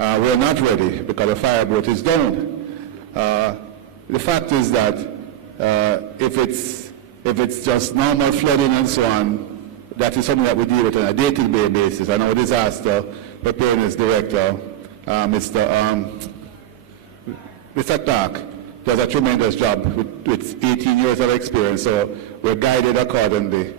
we're not ready because the fireboat is down. The fact is that if it's just normal flooding and so on, that is something that we deal with on a day-to-day basis. I know disaster preparedness director, Mr. Clark, does a tremendous job with 18 years of experience, so we're guided accordingly.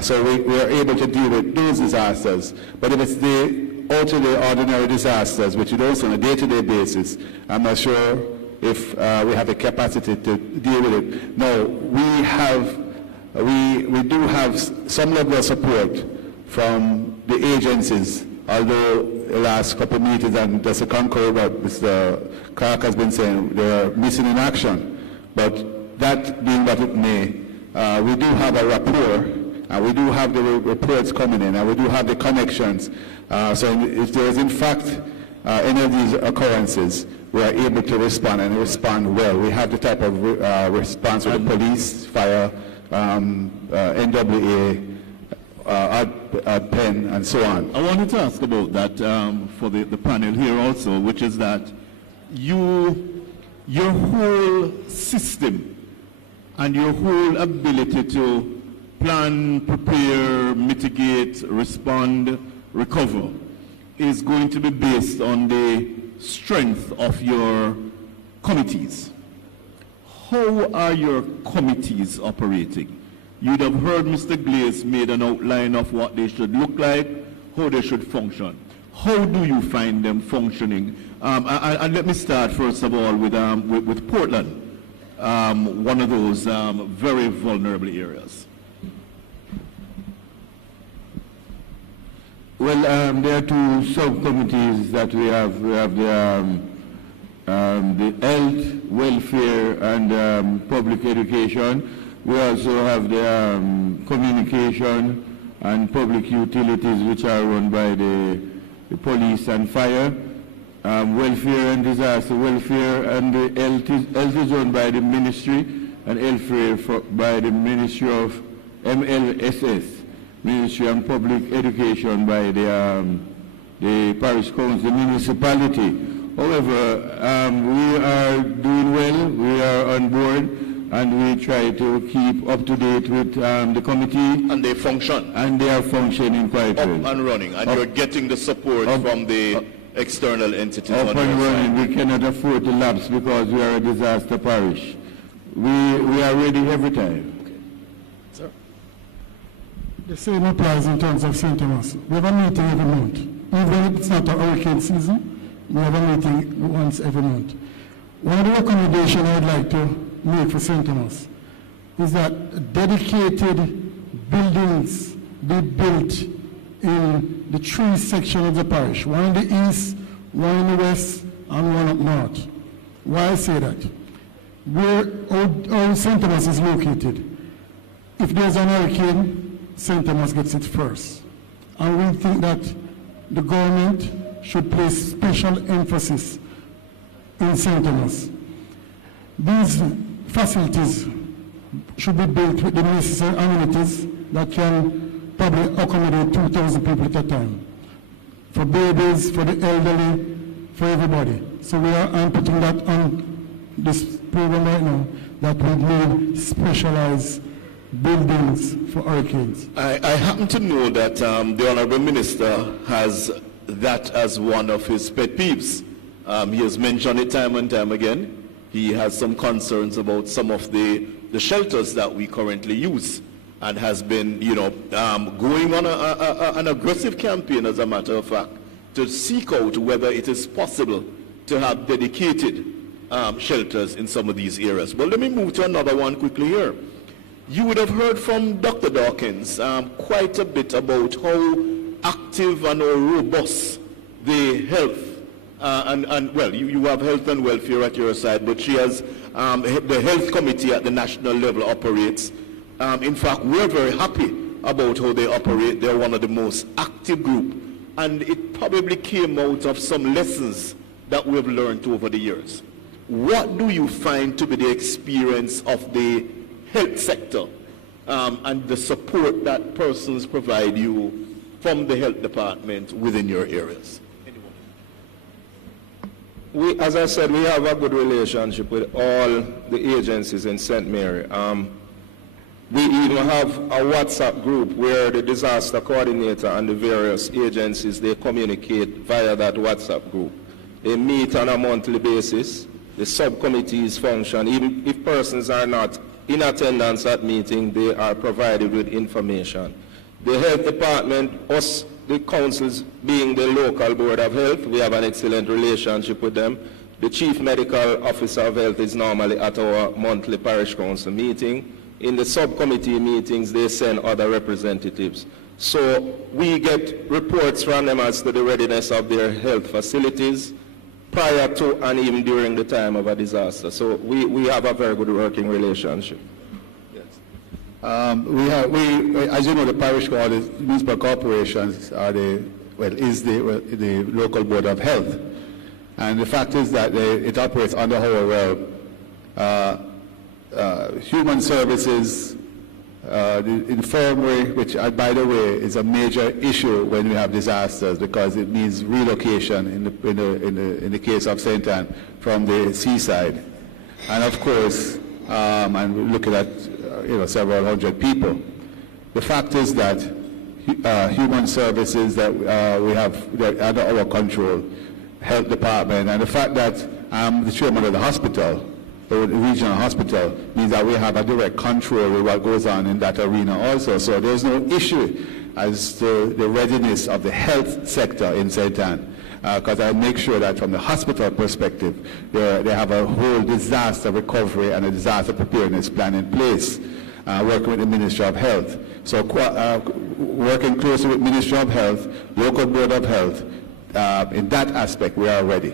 So we are able to deal with those disasters. But if it's the out-of-the ordinary disasters, which we do on a day-to-day basis, I'm not sure if we have the capacity to deal with it. No, we do have some level of support from the agencies, although the last couple of meetings, and just to concur what Mr. Clark has been saying, they're missing in action. But that being what it may, we do have a rapport, and we do have the reports coming in, and we do have the connections. So if there is in fact any of these occurrences, we are able to respond and respond well. We have the type of response with the police, fire, NWA, PEN, and so on. I wanted to ask about that for the panel here also, which is that your whole system and your whole ability to plan, prepare, mitigate, respond, recover is going to be based on the strength of your committees. How are your committees operating? You'd have heard Mr. Glaze made an outline of what they should look like, how they should function. How do you find them functioning? And let me start first of all with Portland, one of those very vulnerable areas. Well, there are two subcommittees that we have. We have the health, welfare, and public education. We also have the communication and public utilities, which are run by the police and fire. Welfare and disaster welfare, and the health is run by the ministry, and welfare by the Ministry of MLSS. Ministry and Public Education by the Parish Council, the municipality. However, we are doing well, we are on board, and we try to keep up to date with the committee. And they function? And they are functioning quite well. Up and running, and you're getting the support from the external entities on your side? Up and running, we cannot afford to lapse because we are a disaster parish. We are ready every time. The same applies in terms of St. Thomas. We have a meeting every month. Even if it's not a hurricane season, we have a meeting once every month. One of the recommendations I would like to make for St. Thomas is that dedicated buildings be built in the three sections of the parish, one in the east, one in the west, and one up north. Why I say that? Where our St. Thomas is located, if there's an hurricane, St. Thomas gets it first. And we think that the government should place special emphasis in St. Thomas. These facilities should be built with the necessary amenities that can probably accommodate 2,000 people at a time. For babies, for the elderly, for everybody. So we are putting that on this program right now, that we need specialized buildings for hurricanes. I happen to know that the Honorable Minister has that as one of his pet peeves. He has mentioned it time and time again. He has some concerns about some of the shelters that we currently use, and has been, going on an aggressive campaign, as a matter of fact, to seek out whether it is possible to have dedicated shelters in some of these areas. Well, let me move to another one quickly here. You would have heard from Dr. Dawkins quite a bit about how active and how robust the health well, you have health and welfare at your side, but she has the health committee at the national level operates. In fact, we're very happy about how they operate. They're one of the most active group, and it probably came out of some lessons that we've learned over the years. What do you find to be the experience of the health sector and the support that persons provide you from the health department within your areas? As I said, we have a good relationship with all the agencies in St. Mary. We even have a WhatsApp group where the disaster coordinator and the various agencies, they communicate via that WhatsApp group. They meet on a monthly basis. The subcommittees function. Even if persons are not in attendance at meeting, they are provided with information. The health department, us, the councils being the local board of health, we have an excellent relationship with them. The chief medical officer of health is normally at our monthly parish council meeting. In the subcommittee meetings, they send other representatives. So we get reports from them as to the readiness of their health facilities prior to and even during the time of a disaster. So we have a very good working relationship. Yes. As you know, the parish court, municipal corporations are is the local board of health. And the fact is that it operates under our human services, the infirmary, which, by the way, is a major issue when we have disasters because it means relocation in the case of St. Anne from the seaside. And of course, and we're looking at several hundred people. The fact is that human services that we have under our control, health department, and the fact that I'm the chairman of the hospital, the regional hospital, means that we have a direct control with what goes on in that arena also. So there's no issue as to the readiness of the health sector in St. Anne, because I make sure that from the hospital perspective, they have a whole disaster recovery and a disaster preparedness plan in place, working with the Ministry of Health. So working closely with Ministry of Health, local board of health, in that aspect, we are ready.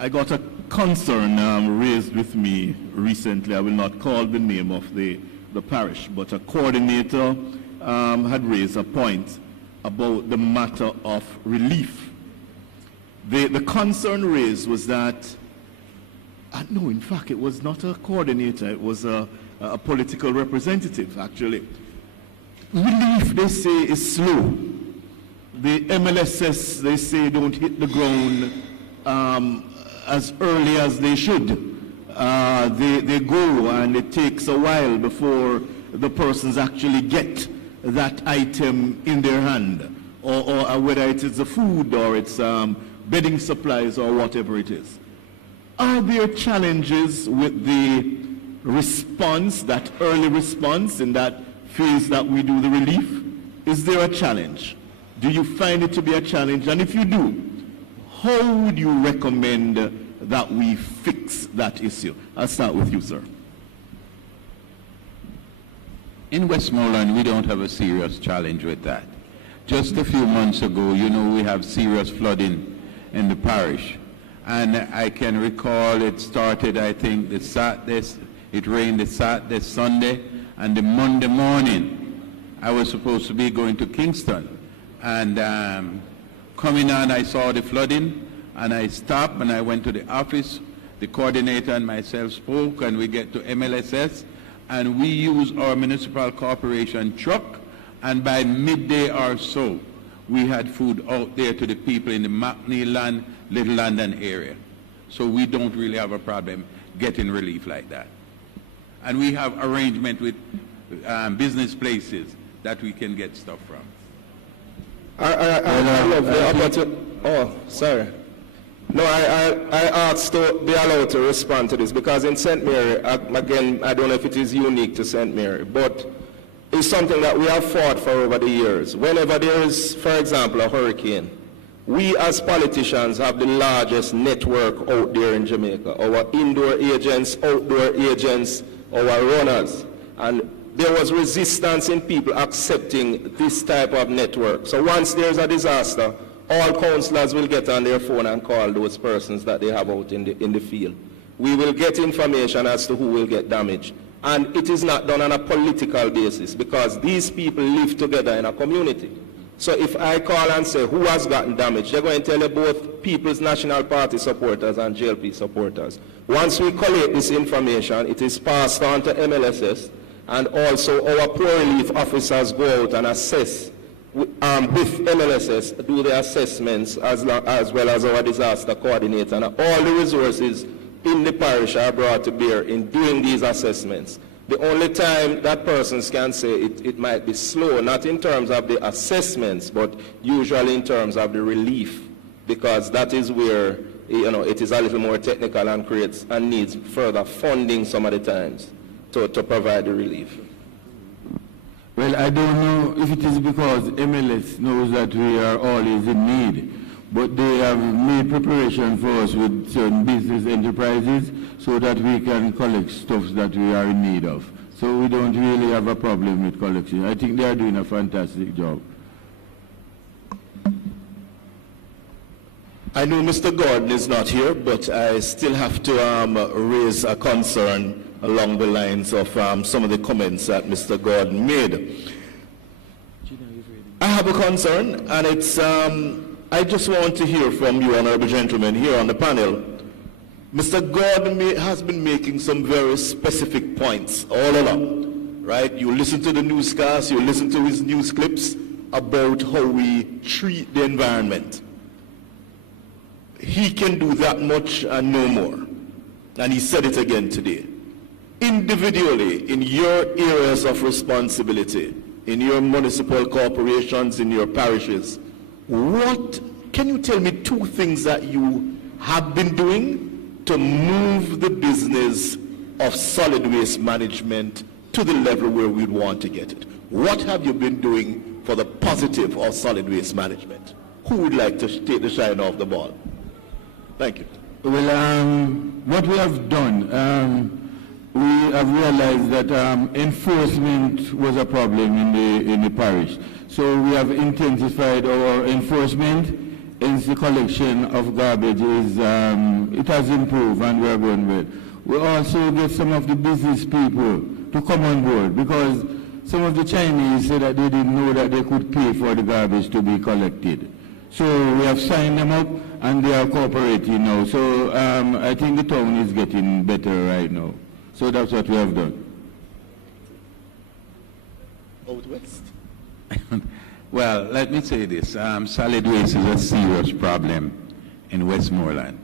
I got a concern raised with me recently. I will not call the name of the parish, but a coordinator had raised a point about the matter of relief. The concern raised was that, no, in fact, it was not a coordinator, it was a political representative, actually. Relief, they say, is slow. The MLSS, they say, don't hit the ground as early as they should. They go and it takes a while before the persons actually get that item in their hand, or whether it is the food or it's bedding supplies or whatever it is. Are there challenges with the response, that early response in that phase that we do the relief? Is there a challenge? Do you find it to be a challenge? And if you do, how would you recommend that we fix that issue? I'll start with you, sir. In Westmoreland, we don't have a serious challenge with that. Just a few months ago, we have serious flooding in the parish. And I can recall it started, I think, it rained the Saturday, Sunday, and the Monday morning, I was supposed to be going to Kingston. And coming on, I saw the flooding, and I stopped and I went to the office. The coordinator and myself spoke, and we get to MLSS, and we use our municipal corporation truck, and by midday or so, we had food out there to the people in the McNeil, Little London area. So we don't really have a problem getting relief like that. And we have arrangement with business places that we can get stuff from. I love the opportunity. Oh, sorry. No, I asked to be allowed to respond to this because in St. Mary, again, I don't know if it is unique to St. Mary, but it's something that we have fought for over the years. Whenever there is, for example, a hurricane, we as politicians have the largest network out there in Jamaica. Our indoor agents, outdoor agents, our runners. And there was resistance in people accepting this type of network. So once there's a disaster, all councillors will get on their phone and call those persons that they have out in the field. We will get information as to who will get damaged. And it is not done on a political basis because these people live together in a community. So if I call and say who has gotten damaged, they're going to tell you both People's National Party supporters and JLP supporters. Once we collect this information, it is passed on to MLSS, and also our poor relief officers go out and assess with MLSS, do the assessments as well as our disaster coordinator, and all the resources in the parish are brought to bear in doing these assessments. The only time that persons can say it might be slow, not in terms of the assessments, but usually in terms of the relief, because that is where it is a little more technical and creates and needs further funding some of the times to provide the relief. Well, I don't know if it is because MLS knows that we are always in need, but they have made preparation for us with certain business enterprises so that we can collect stuff that we are in need of. So we don't really have a problem with collection. I think they are doing a fantastic job. I know Mr. Gordon is not here, but I still have to raise a concern along the lines of some of the comments that Mr. Gordon made. I have a concern, and it's, I just want to hear from you, honorable gentlemen, here on the panel. Mr. Gordon has been making some very specific points all along, right? You listen to the newscast, you listen to his news clips about how we treat the environment. He can do that much and no more. And he said it again today. Individually, in your areas of responsibility, in your municipal corporations, in your parishes, can you tell me two things that you have been doing to move the business of solid waste management to the level where we'd want to get it? What have you been doing for the positive of solid waste management? Who would like to take the shine off the ball? Thank you. Well, what we have done, we have realized that enforcement was a problem in the parish. So we have intensified our enforcement. Hence the collection of garbage it has improved and we are going well. We also get some of the business people to come on board because some of the Chinese said that they didn't know that they could pay for the garbage to be collected. So we have signed them up and they are cooperating now. So I think the town is getting better right now. So that's what we have done. Out west. Well, let me say this. Solid waste is a serious problem in Westmoreland.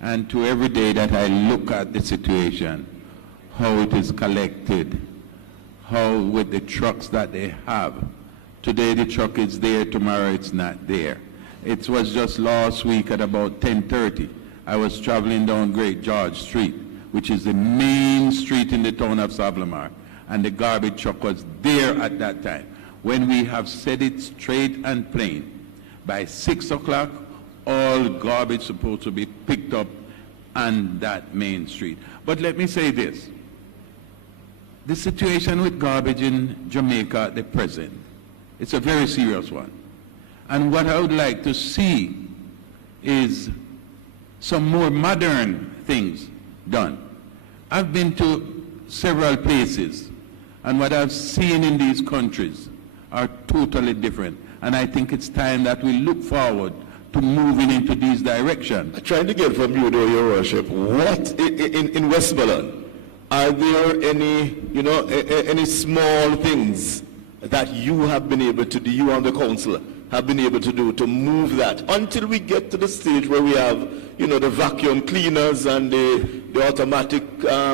And to every day that I look at the situation, how it is collected, how with the trucks that they have. Today the truck is there, tomorrow it's not there. It was just last week at about 10:30. I was traveling down Great George Street, which is the main street in the town of Savlamar, and the garbage truck was there at that time. When we have said it straight and plain, by 6 o'clock, all garbage supposed to be picked up on that main street. But let me say this. The situation with garbage in Jamaica at the present, it's a very serious one. And what I would like to see is some more modern things done. I've been to several places, and what I've seen in these countries are totally different. And I think it's time that we look forward to moving into these directions. I'm trying to get from you, though, Your Worship, what in Westmoreland, are there any small things that you have been able to do, you and the council have been able to do to move that until we get to the stage where we have, the vacuum cleaners and the automatic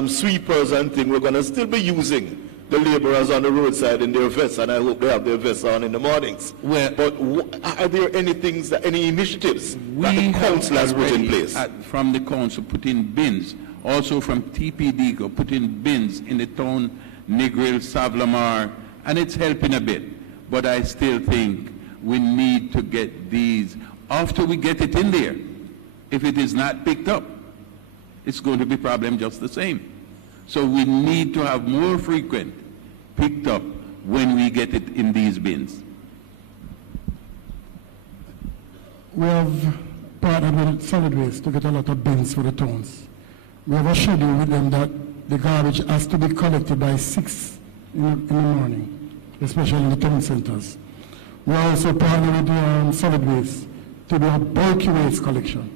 sweepers and things? We're going to still be using the laborers on the roadside in their vests, and I hope they have their vests on in the mornings. Well, but are there any things, any initiatives that the council has put in place? From the council, put in bins. Also from TPD, put in bins in the town, Negril, Savlamar, and it's helping a bit. But I still think we need to get these, after we get it in there, if it is not picked up, it's going to be a problem just the same. So we need to have more frequent picked up when we get it in these bins. We have partnered with solid waste to get a lot of bins for the towns. We have a schedule with them that the garbage has to be collected by 6 in the morning, especially in the town centers. We also partner with solid waste to do a bulky waste collection,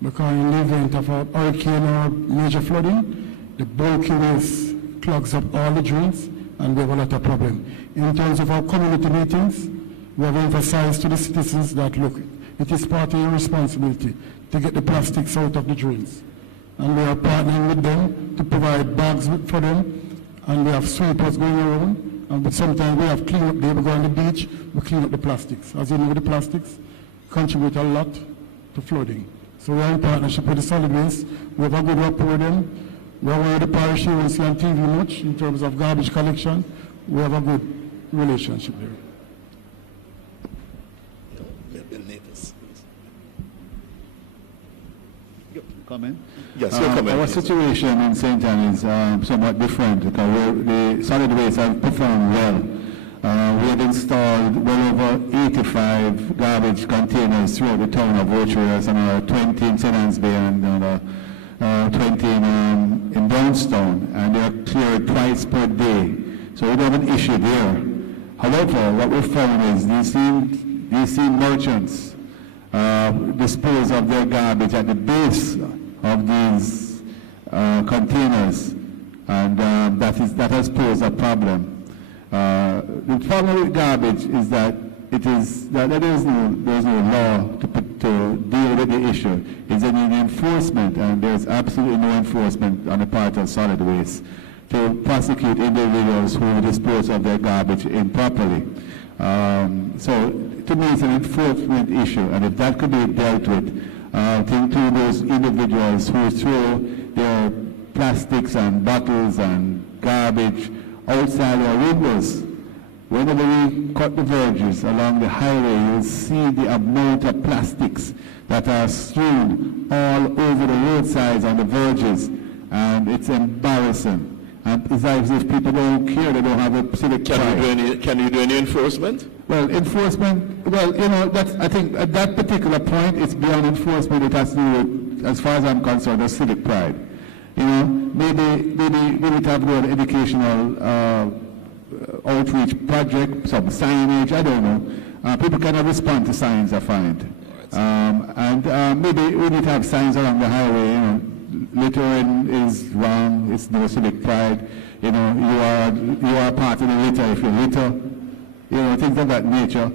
because in the event of a hurricane or major flooding, the bulky waste clogs up all the drains and we have a lot of problem. In terms of our community meetings, We have emphasized to the citizens that, look, it is part of your responsibility to get the plastics out of the drains. And we are partnering with them to provide bags for them, and we have sweepers going around, and sometimes we have clean up day. We go on the beach, we clean up the plastics. As you know, the plastics contribute a lot to flooding. So we are in partnership with the solid waste. We have a good rapport with them. We are one of the parish you will see on TV much in terms of garbage collection. We have a good relationship there. Comment? Yes, your comment. Our situation in St. Anne is somewhat different because the solid waste have performed well. We have installed well over 85 garbage containers throughout the town of Ochoa, and 20 in St. Anne's Bay and 20 in Brownstown, and they are cleared twice per day. So we don't have an issue there. However, what we found is these merchants dispose of their garbage at the base of these containers, and that has posed a problem. The problem with garbage is that there is no law to deal with the issue. It's an enforcement, and there's absolutely no enforcement on the part of solid waste to prosecute individuals who dispose of their garbage improperly. So to me, it's an enforcement issue, and if that could be dealt with, to those individuals who throw their plastics and bottles and garbage outside our windows. Whenever we cut the verges along the highway, you'll see the amount of plastics that are strewn all over the roadsides on the verges, and it's embarrassing. And it's as if people don't care, they don't have a civic pride. Can you do any enforcement? Well, enforcement, I think at that particular point, it's beyond enforcement. It has to do with, as far as I'm concerned, a civic pride. Maybe to have an educational outreach project, some signage, I don't know. People cannot respond to signs, I find. Maybe we need to have signs along the highway, littering is wrong, it's no civic pride, you are part of the litter if you litter, things of that nature.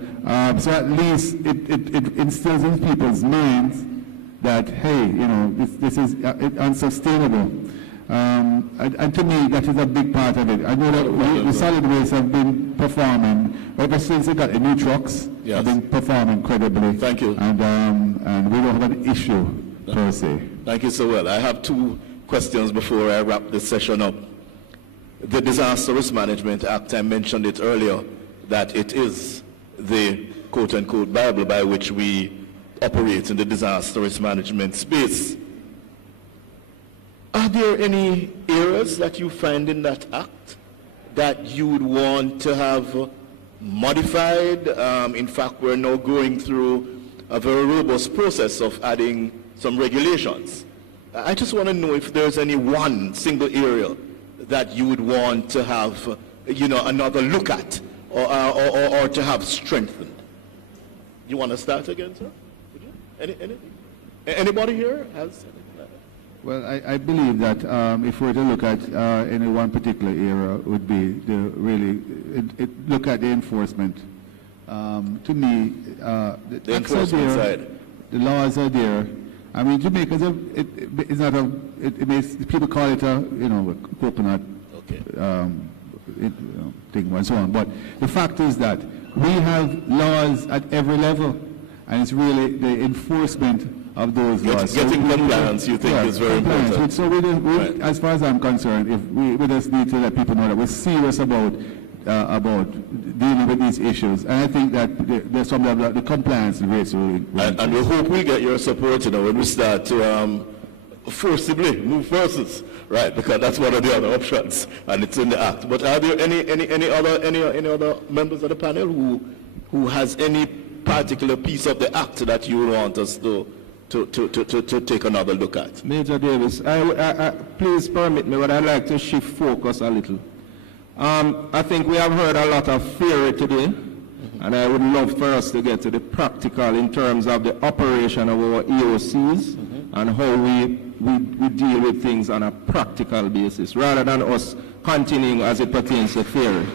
So at least it instills in people's minds that, hey, this is unsustainable. And to me, that is a big part of it. I know that the solid waste have been performing, ever since they got the new trucks, have been performing incredibly. Thank you. And we don't have an issue per se. Thank you so well. I have two questions before I wrap this session up. The Disaster Risk Management Act, I mentioned it earlier, that it is the quote-unquote Bible by which we operate in the disaster risk management space. Are there any areas that you find in that act that you would want to have modified? In fact, we're now going through a very robust process of adding some regulations. I just want to know if there's any one single area that you would want to have, another look at or to have strengthened. You want to start again, sir? Would you? Anything? Anybody here has anything like that? Well, I believe that if we were to look at any one particular area, would be look at the enforcement. To me, the enforcement side. The laws are there. I mean, Jamaica it's not people call it a coconut thing and so on. But the fact is that we have laws at every level, and it's really the enforcement of those laws. Getting compliance, you think, is very important. So as far as I'm concerned, we just need to let people know that we're serious about dealing with these issues, and I think that there's some of the compliance rates. And we hope we get your support, when we start to forcibly move persons, right? Because that's one of the other options, and it's in the act. But are there any other members of the panel who has any particular piece of the act that you want us to take another look at? Major Davis, please permit me, but I'd like to shift focus a little. I think we have heard a lot of theory today, and I would love for us to get to the practical in terms of the operation of our EOCs and how we deal with things on a practical basis, rather than us continuing as it pertains to theory.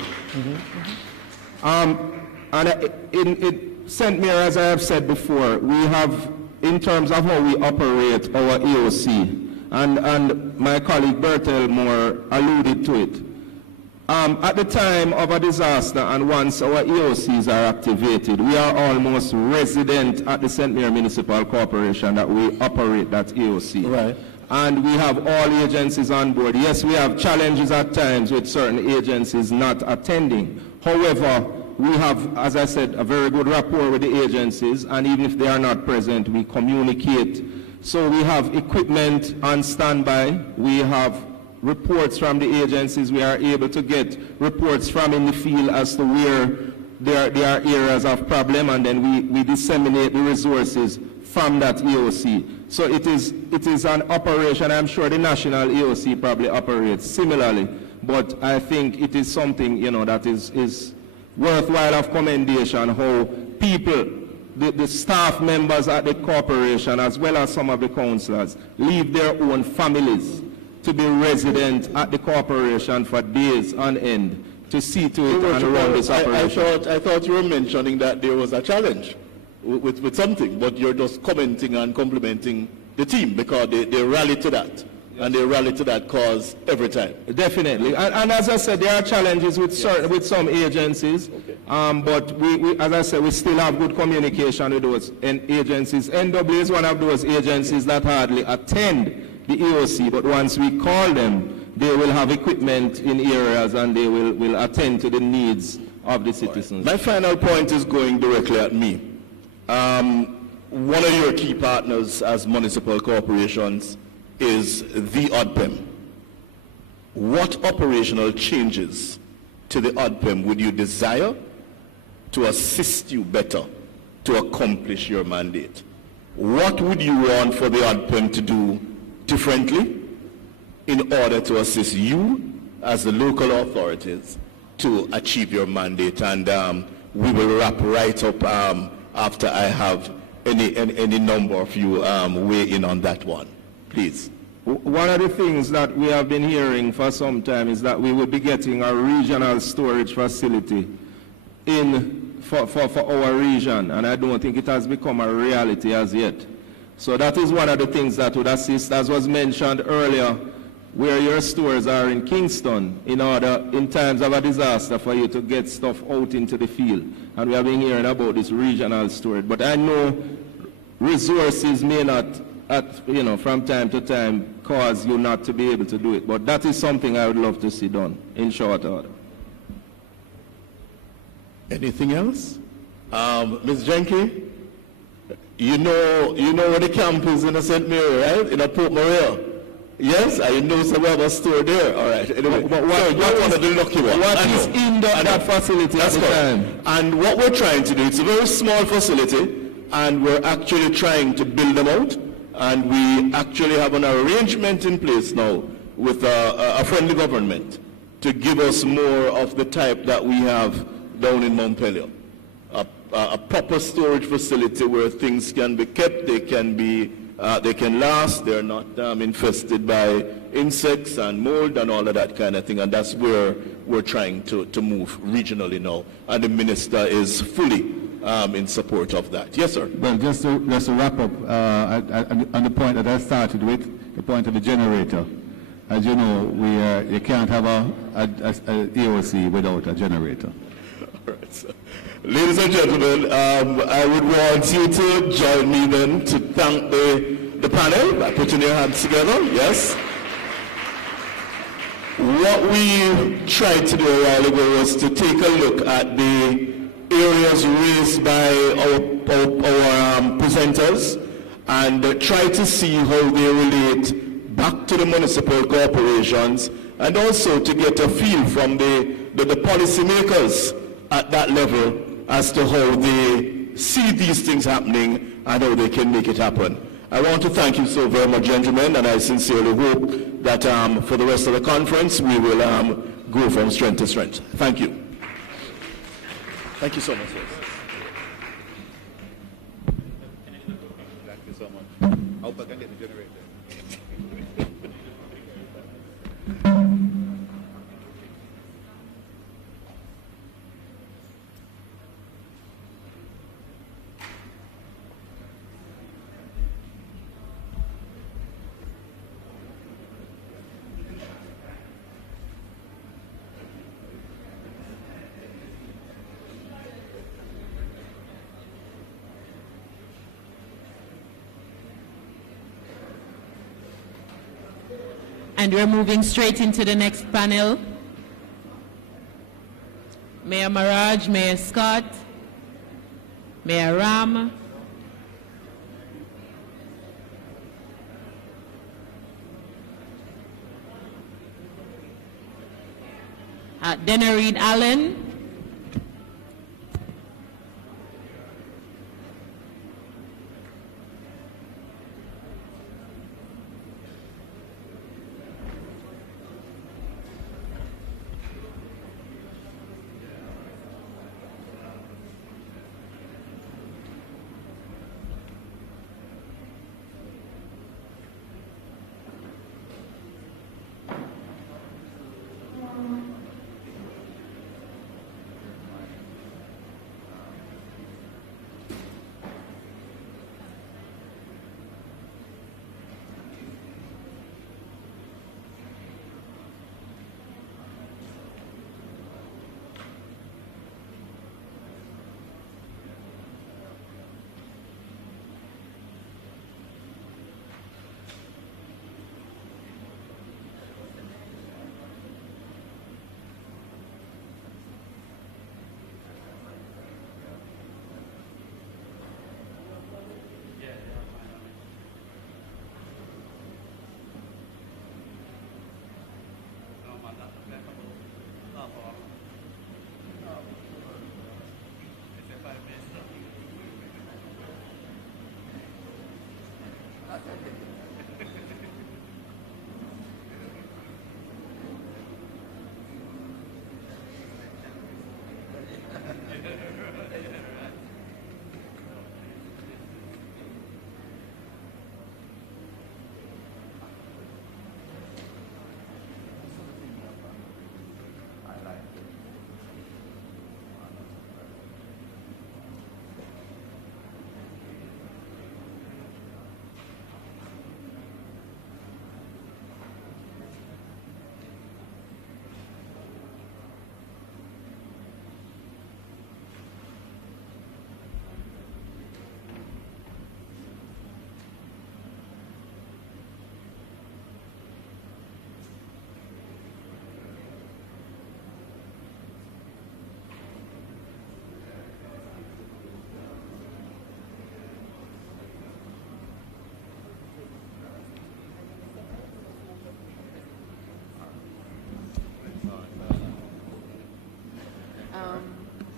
And in St. Mary, as I have said before, we have, in terms of how we operate our EOC, and my colleague Bertel Moore alluded to it. At the time of a disaster and once our EOCs are activated, we are almost resident at the St. Mary Municipal Corporation that we operate that EOC. Right. And we have all agencies on board. Yes, we have challenges at times with certain agencies not attending. However, we have, as I said, a very good rapport with the agencies, and even if they are not present, we communicate. So we have equipment on standby. We have reports from the agencies. We are able to get reports from in the field as to where there are areas of problem, and then we disseminate the resources from that EOC. So it is an operation. I'm sure the national EOC probably operates similarly, but I think it is something, you know, that is worthwhile of commendation, how people, the staff members at the corporation, as well as some of the councillors, leave their own families to be resident at the corporation for days on end to see to it and run this operation. I thought you were mentioning that there was a challenge with something, but you're just commenting and complimenting the team because they rally to that. Yes. And they rally to that cause every time. Definitely. And as I said, there are challenges with with some agencies, okay. But we, as I said, we still have good communication with those agencies. NW is one of those agencies that hardly attend the EOC, but once we call them, they will have equipment in areas and they will attend to the needs of the citizens. Right. My final point is going directly at me. One of your key partners as municipal corporations is the ODPEM. What operational changes to the ODPEM would you desire to assist you better to accomplish your mandate? What would you want for the ODPEM to do differently in order to assist you as the local authorities to achieve your mandate? And we will wrap right up after I have any number of you weigh in on that one. Please. One of the things that we have been hearing for some time is that we will be getting a regional storage facility for our region, and I don't think it has become a reality as yet. So that is one of the things that would assist, as was mentioned earlier, where your stores are in Kingston, in order, in times of a disaster, for you to get stuff out into the field. And we have been hearing about this regional storage. But I know resources may not, from time to time, cause you not to be able to do it. But that is something I would love to see done in short order. Anything else? Ms. Jenke, you know where the camp is in St. Mary, right? In Port Maria. Yes, I know we have a store there. All right. Anyway, but you're one of the lucky ones. What is in that facility at the time? And what we're trying to do, it's a very small facility, and we're actually trying to build them out. And we actually have an arrangement in place now with a friendly government to give us more of the type that we have down in Montpelier. A proper storage facility where things can be kept, they can last, they're not infested by insects and mold and all of that kind of thing, and that's where we're trying to move regionally now, and the minister is fully in support of that. Yes, sir. Well, just to wrap up on the point that I started with, the point of the generator. As you know, you can't have a EOC without a generator. All right, sir. Ladies and gentlemen, I would want you to join me then to thank the panel by putting your hands together. Yes. What we tried to do a while ago was to take a look at the areas raised by our presenters and try to see how they relate back to the municipal corporations, and also to get a feel from the policymakers at that level as to how they see these things happening and how they can make it happen. I want to thank you so very much, gentlemen, and I sincerely hope that for the rest of the conference we will go from strength to strength. Thank you. Thank you so much. Thank you so much. I hope I can get the generator. And we're moving straight into the next panel. Mayor Maraj, Mayor Scott, Mayor Ram, Dana Reed Allen,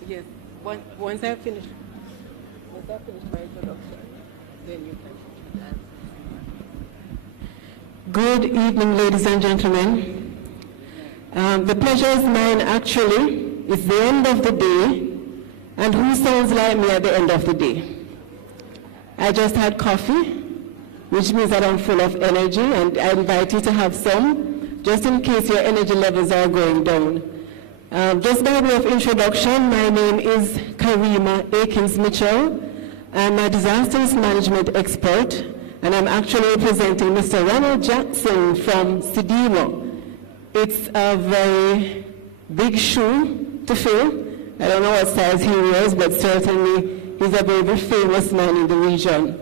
yes, once I finish my introduction, then you can answer. Good evening, ladies and gentlemen. The pleasure is mine, actually. It's the end of the day, and who sounds like me at the end of the day? I just had coffee, which means that I'm full of energy, and I invite you to have some, just in case your energy levels are going down. Just by way of introduction, my name is Karima Akins-Mitchell. I'm a disasters management expert, and I'm actually representing Mr. Ronald Jackson from Sidimo. It's a very big shoe to fill. I don't know what size he wears, but certainly he's a very famous man in the region.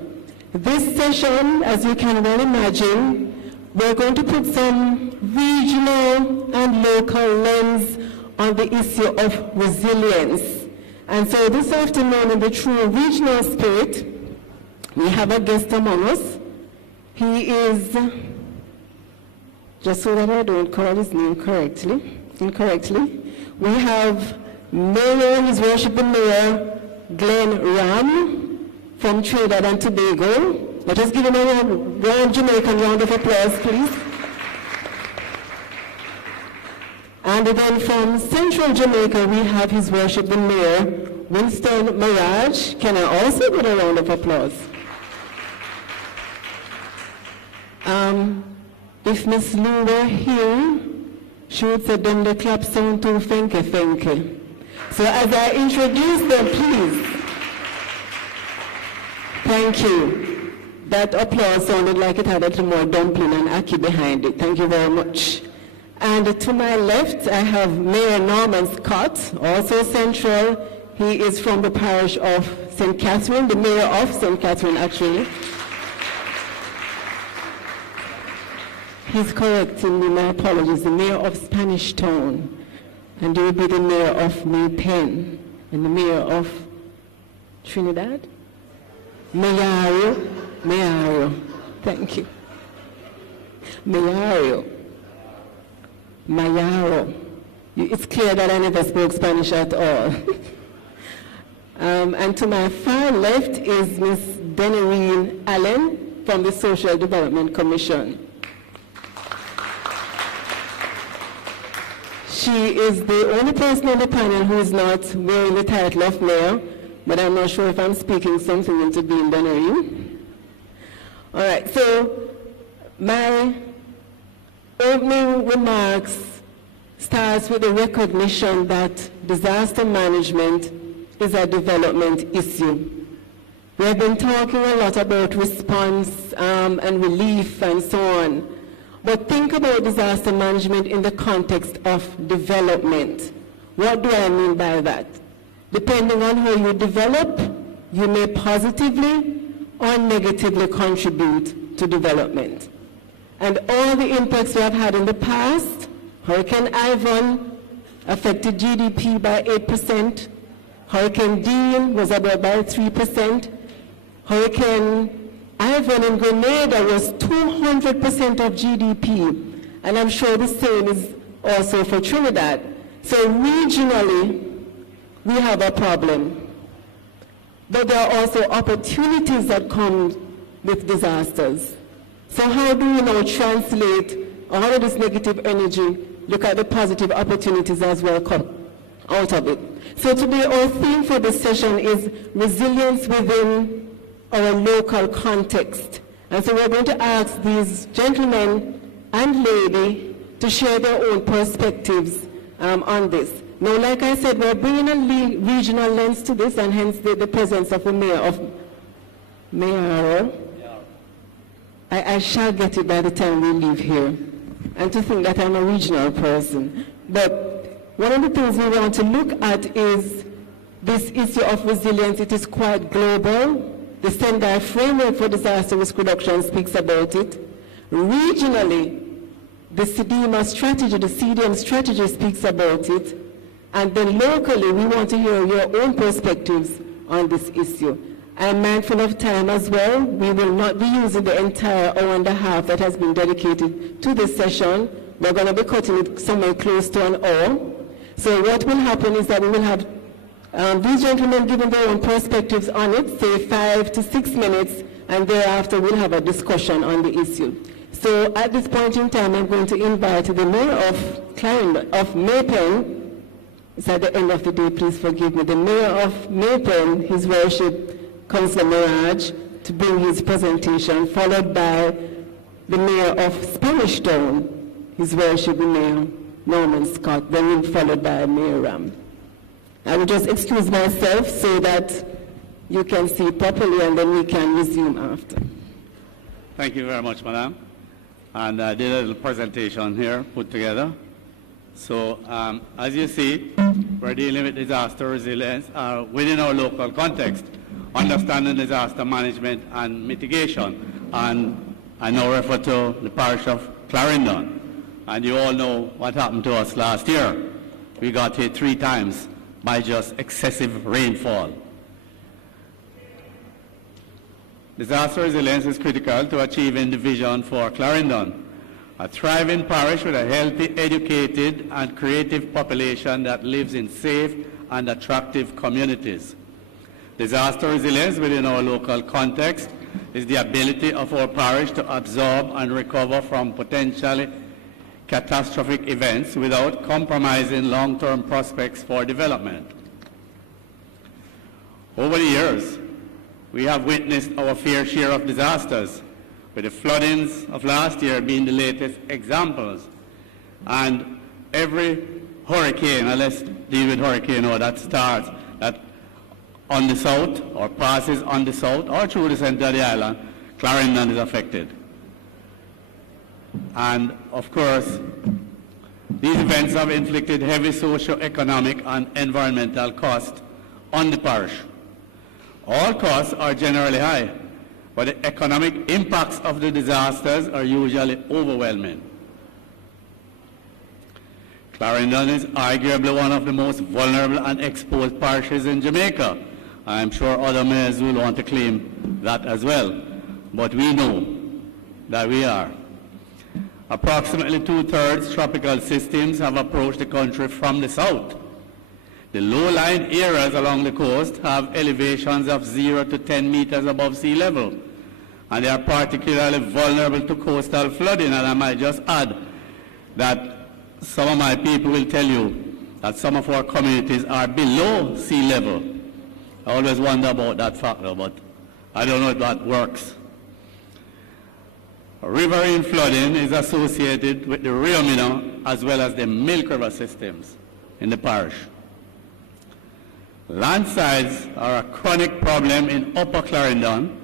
This session, as you can well imagine, we're going to put some regional and local lens on the issue of resilience. And so this afternoon, in the true regional spirit, we have a guest among us. He is, just so that I don't call his name incorrectly, we have Mayor, His Worship the Mayor, Glenn Ram from Trinidad and Tobago. Let us give him a round Jamaican round of applause, please. And then from Central Jamaica, we have His Worship the Mayor, Winston Maraj. Can I also get a round of applause? If Miss Lou were here, she would say, "Them the clap sound too thank you. So as I introduce them, please. Thank you. That applause sounded like it had a little more dumpling and ackee behind it. Thank you very much. And to my left, I have Mayor Norman Scott, also Central. He is from the parish of St. Catherine, the mayor of St. Catherine, actually. He's correcting me, my apologies, the mayor of Spanish Town, and you will be the mayor of May Pen, and the mayor of Trinidad? Mayario, thank you. Mayaro. It's clear that I never spoke Spanish at all. And to my far left is Ms. Dennerine Allen from the Social Development Commission. She is the only person on the panel who is not wearing the title of mayor, but I'm not sure if I'm speaking something into being Dennerine. All right, so my opening remarks starts with the recognition that disaster management is a development issue. We have been talking a lot about response and relief and so on, but think about disaster management in the context of development. What do I mean by that? Depending on how you develop, you may positively or negatively contribute to development. And all the impacts we have had in the past, Hurricane Ivan affected GDP by 8%, Hurricane Dean was about by 3%, Hurricane Ivan in Grenada was 200% of GDP, and I'm sure the same is also for Trinidad. So regionally, we have a problem. But there are also opportunities that come with disasters. So how do we now translate all of this negative energy, look at the positive opportunities as well come out of it? So today our theme for this session is resilience within our local context. And so we're going to ask these gentlemen and lady to share their own perspectives on this. Now, like I said, we're bringing a regional lens to this, and hence the presence of the mayor of Mayaro. I shall get it by the time we leave here. And to think that I'm a regional person. But one of the things we want to look at is this issue of resilience. It is quite global. The Sendai Framework for Disaster Risk Reduction speaks about it. Regionally, the CDMA strategy, the CDM strategy speaks about it. And then locally, we want to hear your own perspectives on this issue. I'm mindful of time as well. We will not be using the entire hour and a half that has been dedicated to this session. We're going to be cutting it somewhere close to an hour. So what will happen is that we will have these gentlemen giving their own perspectives on it, say 5 to 6 minutes, and thereafter we'll have a discussion on the issue. So at this point in time, I'm going to invite the mayor of Maypen. It's at the end of the day, please forgive me. The mayor of Maypen, His Worship Councillor Mirage, to bring his presentation, followed by the mayor of Spanish Town, His Worship the Mayor Norman Scott, then followed by Mayor Ram. I will just excuse myself so that you can see properly, and then we can resume after. Thank you very much, Madam. And I did a little presentation here put together. So as you see, we're dealing with disaster resilience within our local context, understanding disaster management and mitigation. And I now refer to the parish of Clarendon. And you all know what happened to us last year. We got hit 3 times by just excessive rainfall. Disaster resilience is critical to achieving the vision for Clarendon, a thriving parish with a healthy, educated, and creative population that lives in safe and attractive communities. Disaster resilience within our local context is the ability of our parish to absorb and recover from potentially catastrophic events without compromising long-term prospects for development. Over the years, we have witnessed our fair share of disasters, with the floodings of last year being the latest examples. And every hurricane, let's deal with hurricane that starts on the south or passes on the south or through the center of the island, Clarendon is affected. And of course, these events have inflicted heavy socio-economic and environmental costs on the parish. All costs are generally high, but the economic impacts of the disasters are usually overwhelming. Clarendon is arguably one of the most vulnerable and exposed parishes in Jamaica. I'm sure other mayors will want to claim that as well, but we know that we are. Approximately 2/3 tropical systems have approached the country from the south. The low-lying areas along the coast have elevations of 0 to 10 meters above sea level, and they are particularly vulnerable to coastal flooding. And I might just add that some of my people will tell you that some of our communities are below sea level. I always wonder about that factor, but I don't know if that works. Riverine flooding is associated with the Rio Minho as well as the Milk River systems in the parish. Landslides are a chronic problem in Upper Clarendon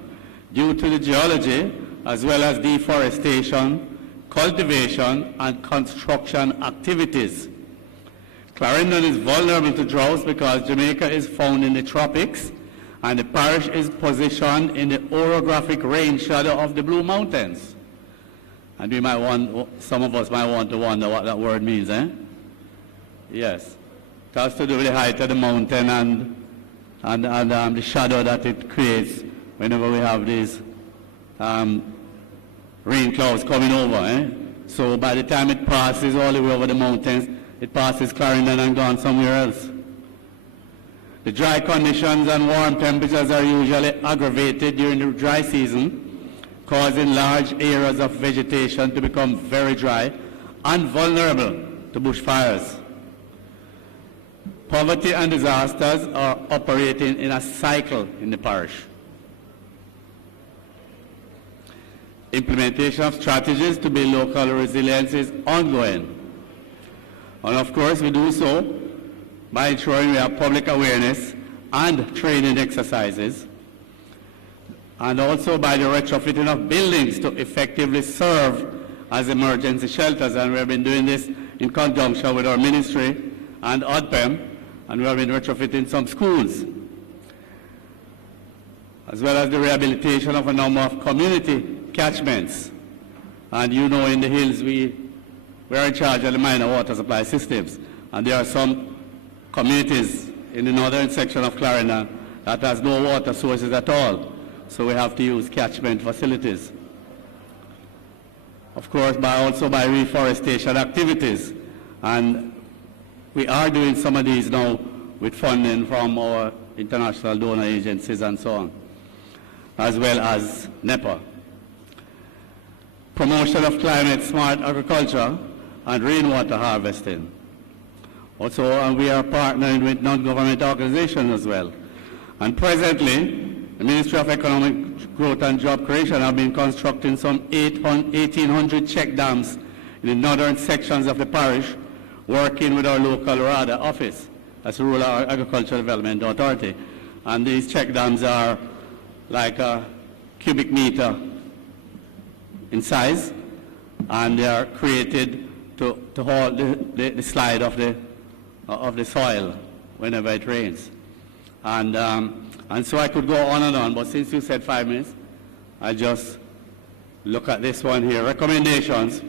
due to the geology as well as deforestation, cultivation, and construction activities. Clarendon is vulnerable to droughts because Jamaica is found in the tropics and the parish is positioned in the orographic rain shadow of the Blue Mountains. And some of us might want to wonder what that word means, eh? Yes. It has to do with the height of the mountain and the shadow that it creates whenever we have these rain clouds coming over. Eh? So by the time it passes all the way over the mountains, it passes Clarendon and gone somewhere else. The dry conditions and warm temperatures are usually aggravated during the dry season, causing large areas of vegetation to become very dry and vulnerable to bushfires. Poverty and disasters are operating in a cycle in the parish. Implementation of strategies to build local resilience is ongoing. And of course, we do so by ensuring we have public awareness and training exercises, and also by the retrofitting of buildings to effectively serve as emergency shelters. And we have been doing this in conjunction with our ministry and ODPEM, and we have been retrofitting some schools, as well as the rehabilitation of a number of community catchments. And you know, in the hills, we are in charge of the minor water supply systems, and there are some communities in the northern section of Clarendon that has no water sources at all, so we have to use catchment facilities. Of course, also by reforestation activities, and we are doing some of these now with funding from our international donor agencies and so on, as well as NEPA. Promotion of climate-smart agriculture and rainwater harvesting. Also, we are partnering with non-government organizations as well. And presently, the Ministry of Economic Growth and Job Creation have been constructing some 1,800 check dams in the northern sections of the parish, working with our local RADA office, that's the Rural Agricultural Development Authority. And these check dams are like a cubic meter in size, and they are created to hold the slide of the soil whenever it rains. And so I could go on and on, but since you said 5 minutes, I'll just look at this one here. Recommendations.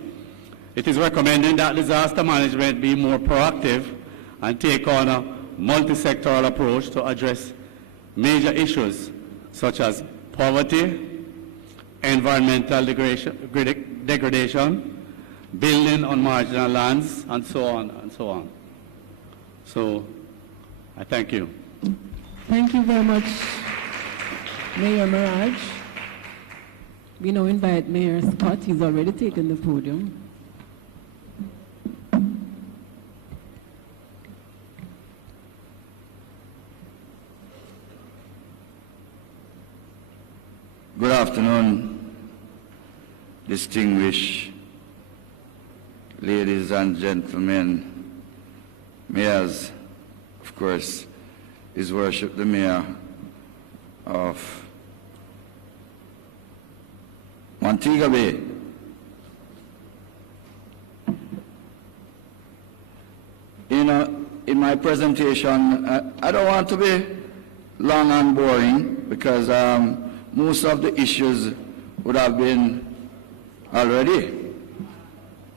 It is recommended that disaster management be more proactive and take on a multi-sectoral approach to address major issues such as poverty, environmental degradation, building on marginal lands, and so on and so on. So, I thank you. Thank you very much, Mayor Mirage. We now invite Mayor Scott. He's already taken the podium. Good afternoon, distinguished ladies and gentlemen, mayors, of course, His Worship the Mayor of Montego Bay. In my presentation, I don't want to be long and boring because most of the issues would have been already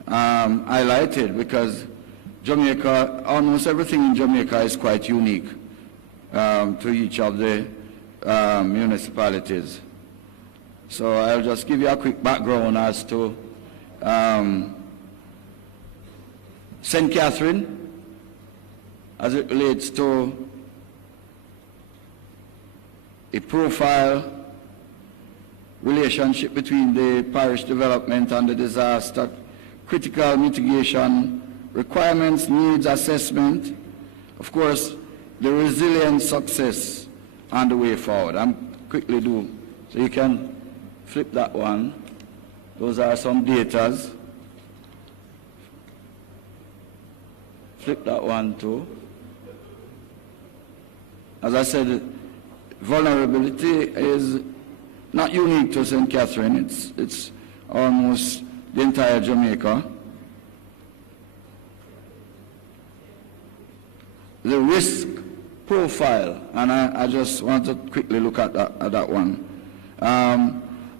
highlighted, because Jamaica, almost everything in Jamaica is quite unique to each of the municipalities. So I'll just give you a quick background as to St. Catherine, as it relates to a profile relationship between the parish development and the disaster, critical mitigation, requirements, needs assessment, of course, the resilient success and the way forward. I'm quickly do, so you can flip that one. Those are some datas. Flip that one too. As I said, vulnerability is not unique to St. Catherine. It's almost the entire Jamaica. The risk profile, and I just want to quickly look at that one.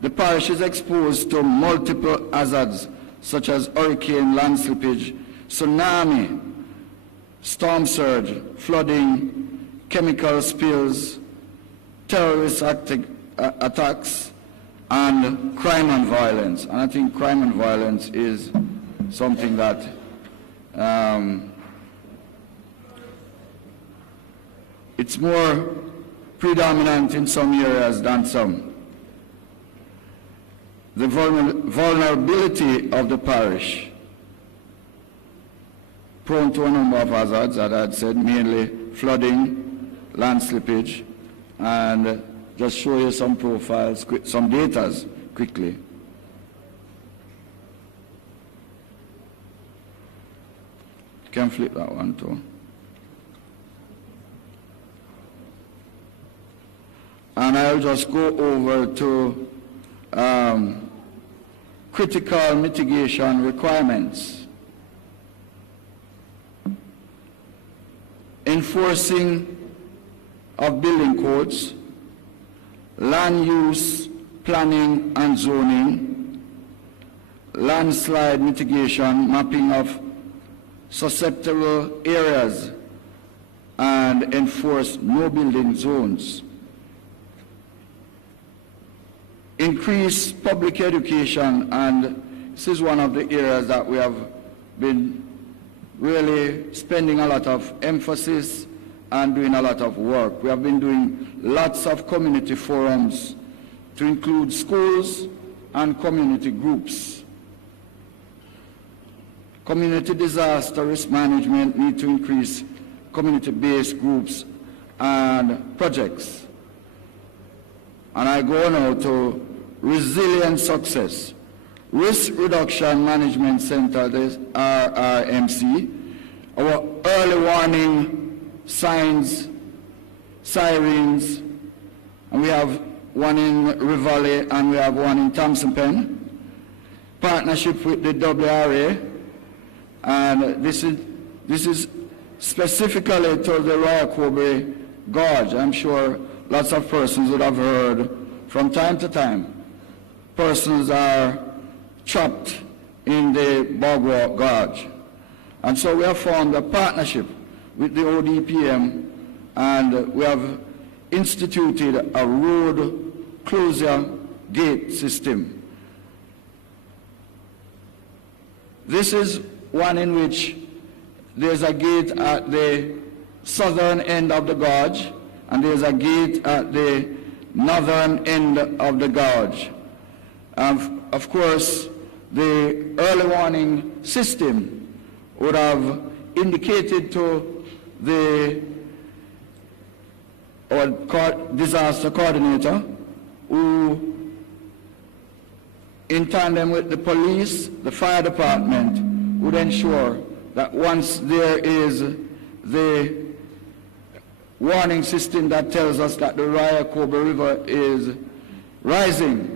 The parish is exposed to multiple hazards such as hurricane, land slippage, tsunami, storm surge, flooding, chemical spills, terrorist attacks, and crime and violence. And I think crime and violence is something that it's more predominant in some areas than some. The vulnerability of the parish, prone to a number of hazards, that I had said, mainly flooding, land slippage, and just show you some profiles, some datas quickly. You can flip that one too. And I'll just go over to critical mitigation requirements. Enforcing of building codes, land use, planning and zoning, landslide mitigation, mapping of susceptible areas, and enforce no building zones. Increase public education, and this is one of the areas that we have been really spending a lot of emphasis and doing a lot of work. We have been doing lots of community forums to include schools and community groups. Community disaster risk management need to increase community-based groups and projects. And I go now to resilient success. Risk Reduction Management Center, the RRMC, our early warning signs, sirens, and we have one in Rivoli and we have one in Thompson Pen. Partnership with the WRA, and this is specifically to the Royal Cobre Gorge. I'm sure lots of persons would have heard from time to time. Persons are trapped in the Bogwalk Gorge. And so we have formed a partnership with the ODPM, and we have instituted a road closure gate system. This is one in which there's a gate at the southern end of the gorge, and there's a gate at the northern end of the gorge. Of course, the early warning system would have indicated to the disaster coordinator, who in tandem with the police, the fire department, would ensure that once there is the warning system that tells us that the Royal Cobre River is rising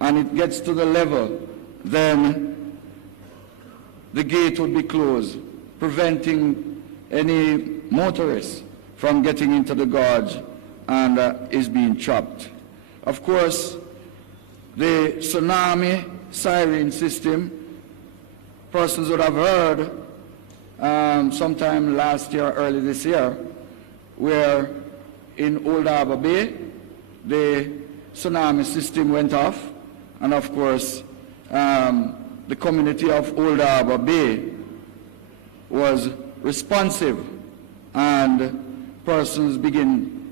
and it gets to the level, then the gate would be closed, preventing any motorists from getting into the gorge and is being trapped. Of course, the tsunami siren system, persons would have heard sometime last year, early this year, where in Old Harbour Bay, the tsunami system went off, and of course, the community of Old Harbour Bay was responsive, and persons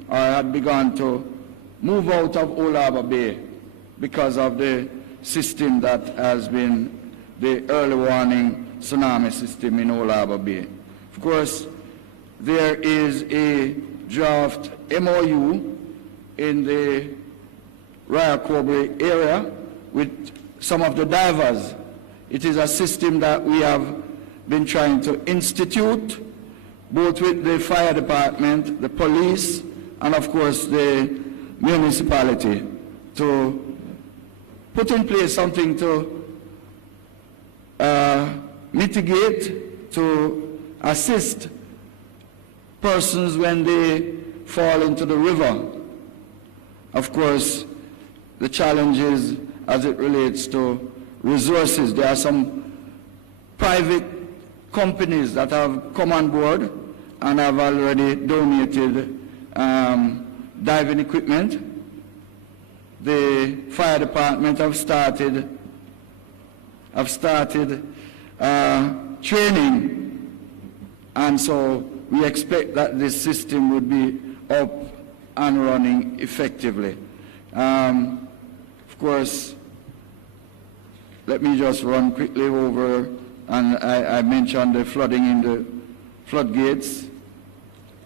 had begun to move out of Old Harbour Bay because of the system that has been the early warning tsunami system in Old Harbour Bay. Of course, there is a draft MOU in the Raya-Kobe area with some of the divers. It is a system that we have been trying to institute, both with the fire department, the police, and of course the municipality, to put in place something to mitigate, to assist persons when they fall into the river. Of course, the challenges as it relates to resources. There are some private companies that have come on board and have already donated diving equipment. The fire department have started training, and so we expect that this system would be up and running effectively. Of course, let me just run quickly over, and I mentioned the flooding in the floodgates.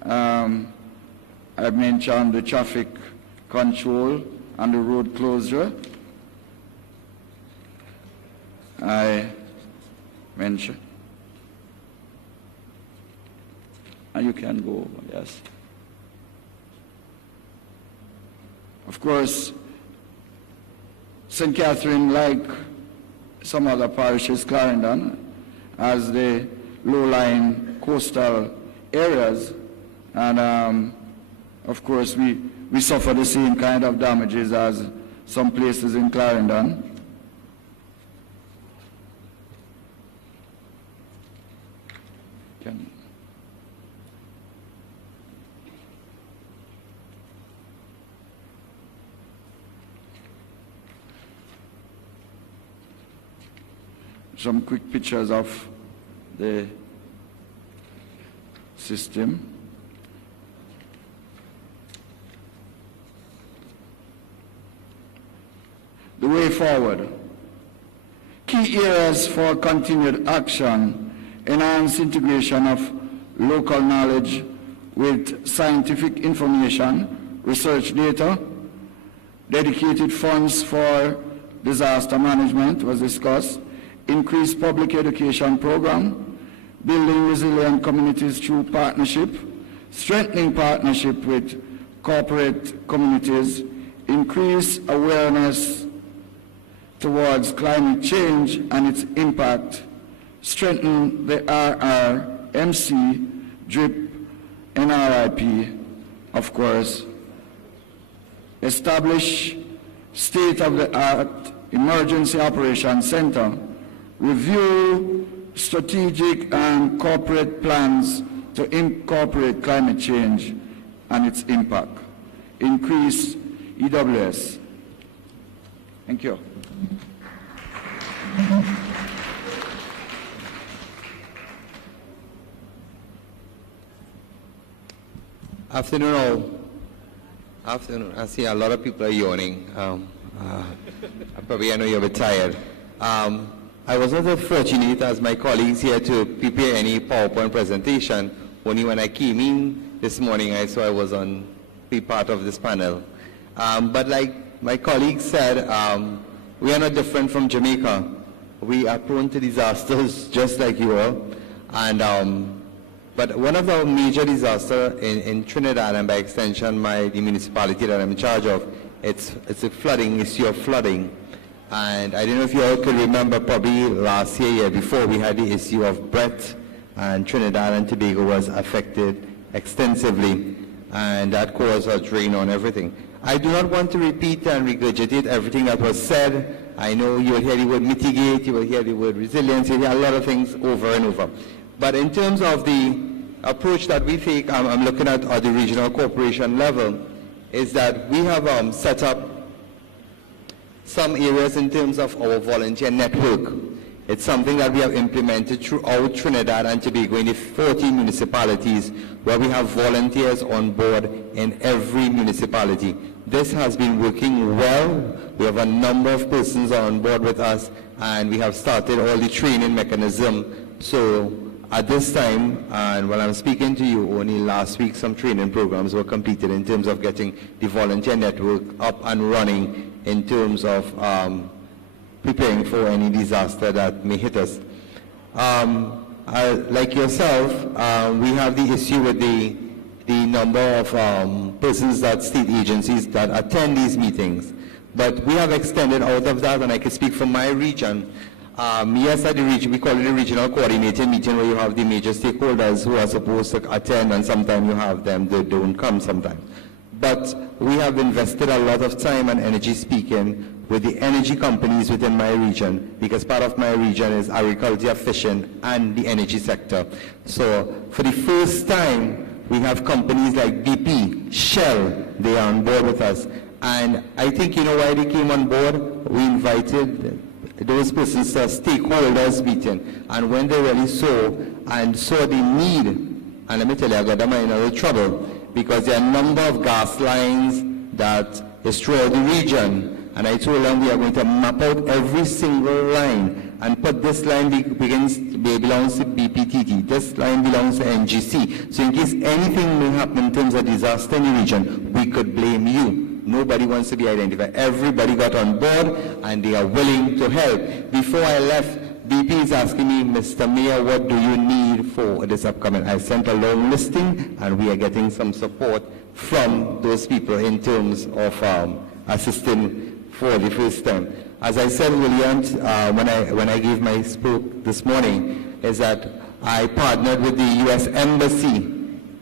I mentioned the traffic control and the road closure. I mentioned, and you can go over, yes. Of course, St. Catherine, like some other parishes, Clarendon, has the low-lying coastal areas, and of course we suffer the same kind of damages as some places in Clarendon. Some quick pictures of the system. The way forward. Key areas for continued action: enhanced integration of local knowledge with scientific information, research data, dedicated funds for disaster management was discussed, increased public education program, building resilient communities through partnership, strengthening partnership with corporate communities, increase awareness towards climate change and its impact, strengthen the RRMC, DRIP, NRIP, of course, establish state-of-the-art emergency operations center, review strategic and corporate plans to incorporate climate change and its impact, increase EWS. Thank you. Afternoon all. Afternoon. I see a lot of people are yawning. Probably I know you're a bit tired. I was not as fortunate as my colleagues here to prepare any PowerPoint presentation. Only when I came in this morning I saw I was on be part of this panel. But like my colleagues said, we are not different from Jamaica. We are prone to disasters just like you are. And but one of the major disasters in Trinidad, and by extension the municipality that I'm in charge of, it's a flooding, issue of flooding. And I don't know if you all could remember, probably last year before, we had the issue of Brett, and Trinidad and Tobago was affected extensively, and that caused a drain on everything. I do not want to repeat and regurgitate everything that was said. I know you will hear the word mitigate, you will hear the word resilience, you will hear a lot of things over and over. But in terms of the approach that we take, I'm looking at the regional corporation level, is that we have set up some areas in terms of our volunteer network. It's something that we have implemented throughout Trinidad and Tobago in the 14 municipalities where we have volunteers on board in every municipality. This has been working well. We have a number of persons on board with us, and we have started all the training mechanism. So at this time, and while I'm speaking to you, only last week some training programs were completed in terms of getting the volunteer network up and running in terms of preparing for any disaster that may hit us. Like yourself, we have the issue with the number of persons that state agencies that attend these meetings. But we have extended out of that, and I can speak from my region. Yes, at the region, we call it a regional coordinating meeting where you have the major stakeholders who are supposed to attend, and sometimes you have them that don't come sometimes. But we have invested a lot of time and energy speaking with the energy companies within my region, because part of my region is agriculture, fishing, and the energy sector. So for the first time, we have companies like BP, Shell, they are on board with us. And I think you know why they came on board? We invited those persons to a stakeholders meeting. And when they really saw the need, and let me tell you, I got them in a little trouble, because there are a number of gas lines that is throughout the region. And I told them we are going to map out every single line and put this line belongs to BPTT, this line belongs to NGC. So in case anything may happen in terms of disaster in the region, we could blame you. Nobody wants to be identified. Everybody got on board and they are willing to help. Before I left, BP is asking me, Mr. Mayor, what do you need for this upcoming? I sent a long listing and we are getting some support from those people in terms of assisting for the first time. As I said earlier, when I gave my spoke this morning, is that I partnered with the U.S. Embassy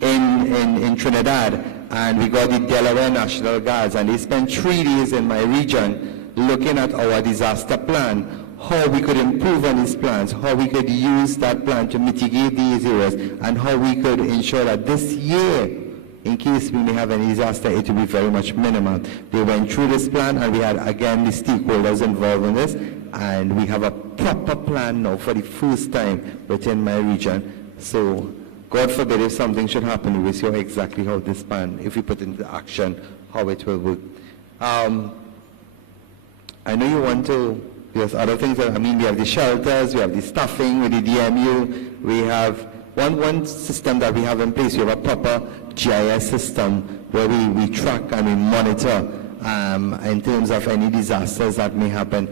in Trinidad, and we got the Delaware National Guards, and they spent 3 days in my region looking at our disaster plan, how we could improve on these plans, how we could use that plan to mitigate these areas, and how we could ensure that this year, in case we may have any disaster, it will be very much minimal. They went through this plan, and we had, again, the stakeholders involved in this, and we have a proper plan now for the first time within my region. So, God forbid if something should happen, we see exactly how this plan, if we put into action, how it will work. I know you want to, there's other things, we have the shelters, we have the staffing with the DMU, we have one system that we have in place. We have a proper GIS system where we track and we monitor in terms of any disasters that may happen.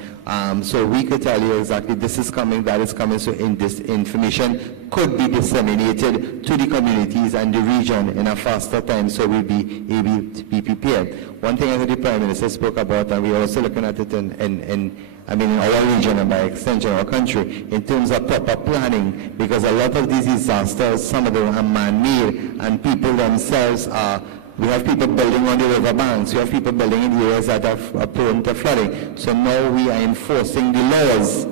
So we could tell you exactly this is coming, that is coming, so this information could be disseminated to the communities and the region in a faster time, so we'll be able to be prepared. One thing I heard the Prime Minister spoke about, and we're also looking at it in our region and by extension our country, in terms of proper planning, because a lot of these disasters, some of them are man-made, and people themselves are, we have people building on the riverbanks, we have people building in areas that are prone to flooding. So now we are enforcing the laws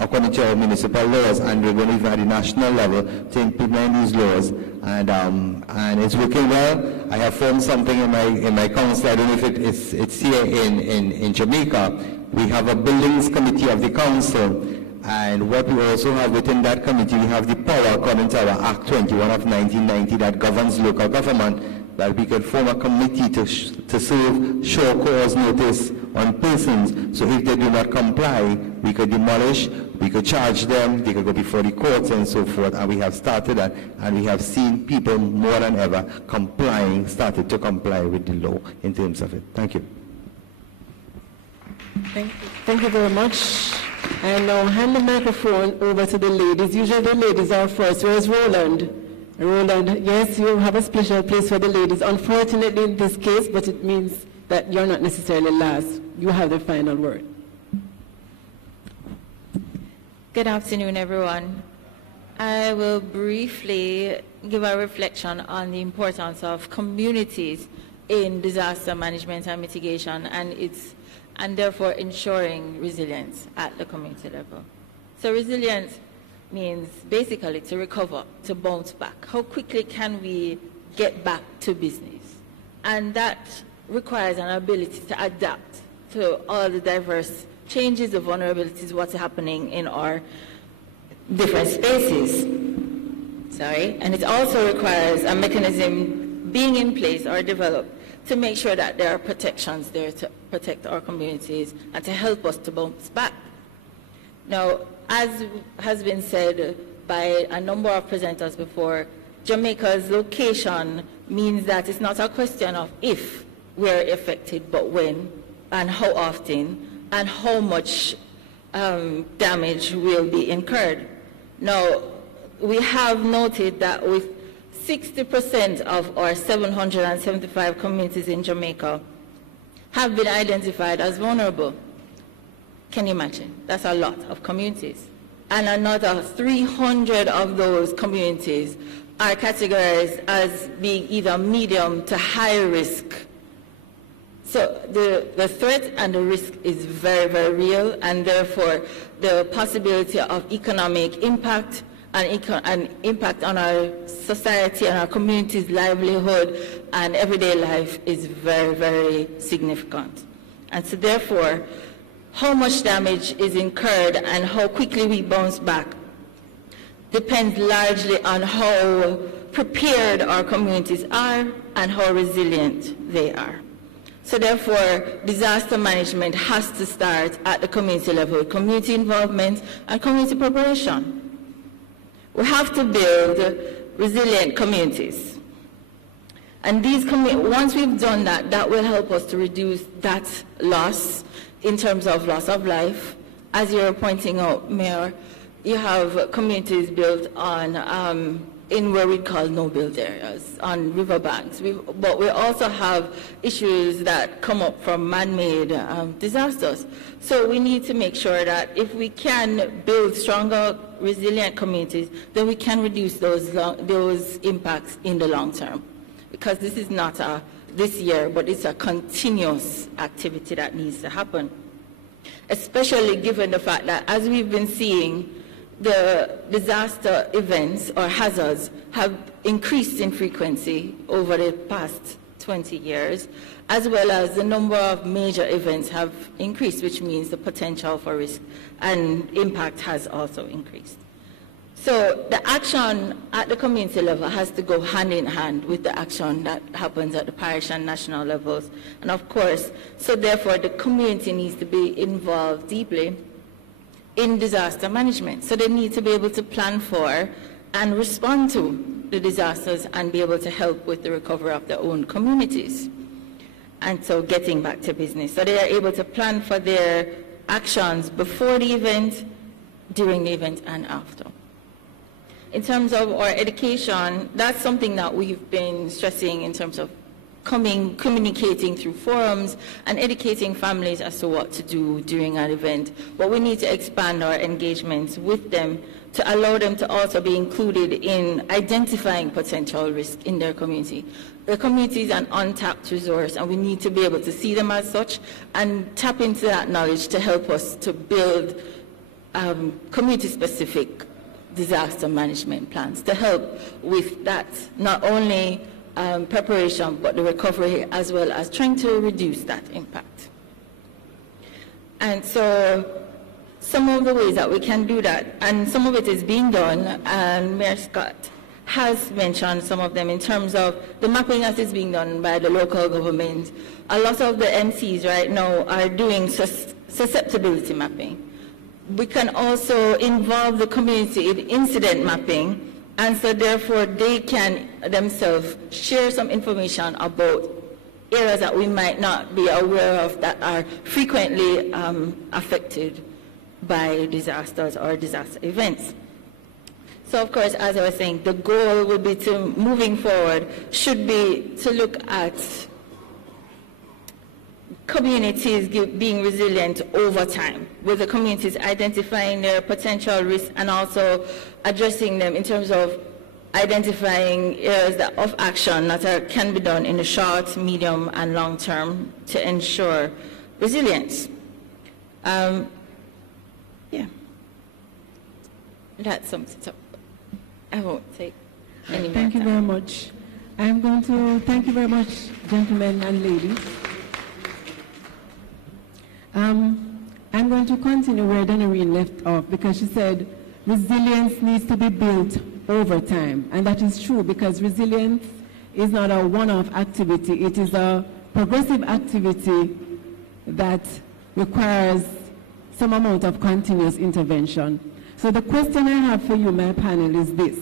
according to our municipal laws, and we're going even at the national level to implement these laws. And it's working well. I have formed something in my council. I don't know if it's here in Jamaica. We have a buildings committee of the council, and what we also have within that committee, we have the power according to our Act 21 of 1990 that governs local government, that we could form a committee to serve show cause notice on persons. So if they do not comply, we could demolish, we could charge them, they could go before the courts and so forth, and we have started that, and we have seen people more than ever started to comply with the law in terms of it. Thank you. Thank you very much. And now hand the microphone over to the ladies. Usually the ladies are first. Where's Roland? Roland, yes, you have a special place for the ladies. Unfortunately in this case, but it means that you're not necessarily last. You have the final word. Good afternoon, everyone. I will briefly give a reflection on the importance of communities in disaster management and mitigation, and therefore ensuring resilience at the community level. So resilience means basically to recover, to bounce back. How quickly can we get back to business? And that requires an ability to adapt to all the diverse changes, the vulnerabilities, what's happening in our different spaces. And it also requires a mechanism being in place or developed to make sure that there are protections there to protect our communities and to help us to bounce back. Now, as has been said by a number of presenters before, Jamaica's location means that it's not a question of if we're affected, but when and how often and how much damage will be incurred. Now, we have noted that with 60% of our 775 communities in Jamaica have been identified as vulnerable. Can you imagine? That's a lot of communities. And another 300 of those communities are categorized as being either medium to high risk. So the threat and the risk is very, very real, and therefore the possibility of economic impact and impact on our society and our community's livelihood and everyday life is very, very significant. And so therefore, how much damage is incurred and how quickly we bounce back depends largely on how prepared our communities are and how resilient they are. So therefore, disaster management has to start at the community level, community involvement and community preparation. We have to build resilient communities. And once we've done that, that will help us to reduce that loss in terms of loss of life. As you're pointing out, Mayor, you have communities built on, in where we call no-build areas, on riverbanks. But we also have issues that come up from man-made disasters. So we need to make sure that if we can build stronger, resilient communities, then we can reduce those impacts in the long term. Because this is not this year, but it's a continuous activity that needs to happen. Especially given the fact that, as we've been seeing, the disaster events or hazards have increased in frequency over the past 20 years, as well as the number of major events have increased, which means the potential for risk and impact has also increased. So the action at the community level has to go hand in hand with the action that happens at the parish and national levels. And of course, so therefore the community needs to be involved deeply in disaster management. So they need to be able to plan for and respond to the disasters and be able to help with the recovery of their own communities. And so getting back to business. So they are able to plan for their actions before the event, during the event, and after. In terms of our education, that's something that we've been stressing in terms of communicating through forums and educating families as to what to do during an event. But we need to expand our engagements with them to allow them to also be included in identifying potential risk in their community. The community is an untapped resource, and we need to be able to see them as such and tap into that knowledge to help us to build community-specific disaster management plans to help with that, not only preparation, but the recovery, as well as trying to reduce that impact. And so some of the ways that we can do that, and some of it is being done, and Mayor Scott has mentioned some of them in terms of the mapping that is being done by the local government. A lot of the MCs right now are doing susceptibility mapping. We can also involve the community in incident mapping, and so therefore they can themselves share some information about areas that we might not be aware of that are frequently affected by disasters or disaster events. So of course, as I was saying, the goal will be to, moving forward, should be to look at communities being resilient over time, with the communities identifying their potential risks and also addressing them in terms of identifying areas of action that can be done in the short, medium, and long term to ensure resilience. that sums it up. I won't take any more Thank you time. very much. I'm going to thank you very much, gentlemen and ladies. I'm going to continue where Dennerine left off because she said resilience needs to be built over time. And that is true because resilience is not a one-off activity. It is a progressive activity that requires some amount of continuous intervention. So the question I have for you, my panel, is this.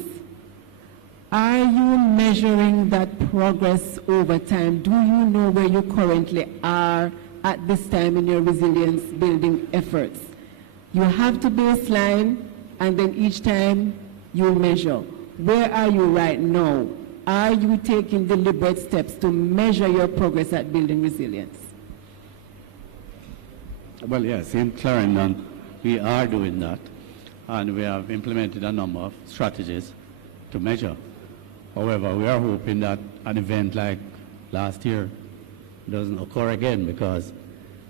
Are you measuring that progress over time? Do you know where you currently are at this time in your resilience building efforts? You have to baseline, and then each time you measure. Where are you right now? Are you taking deliberate steps to measure your progress at building resilience? Well, yes, in Clarendon, we are doing that, and we have implemented a number of strategies to measure. However, we are hoping that an event like last year doesn't occur again because,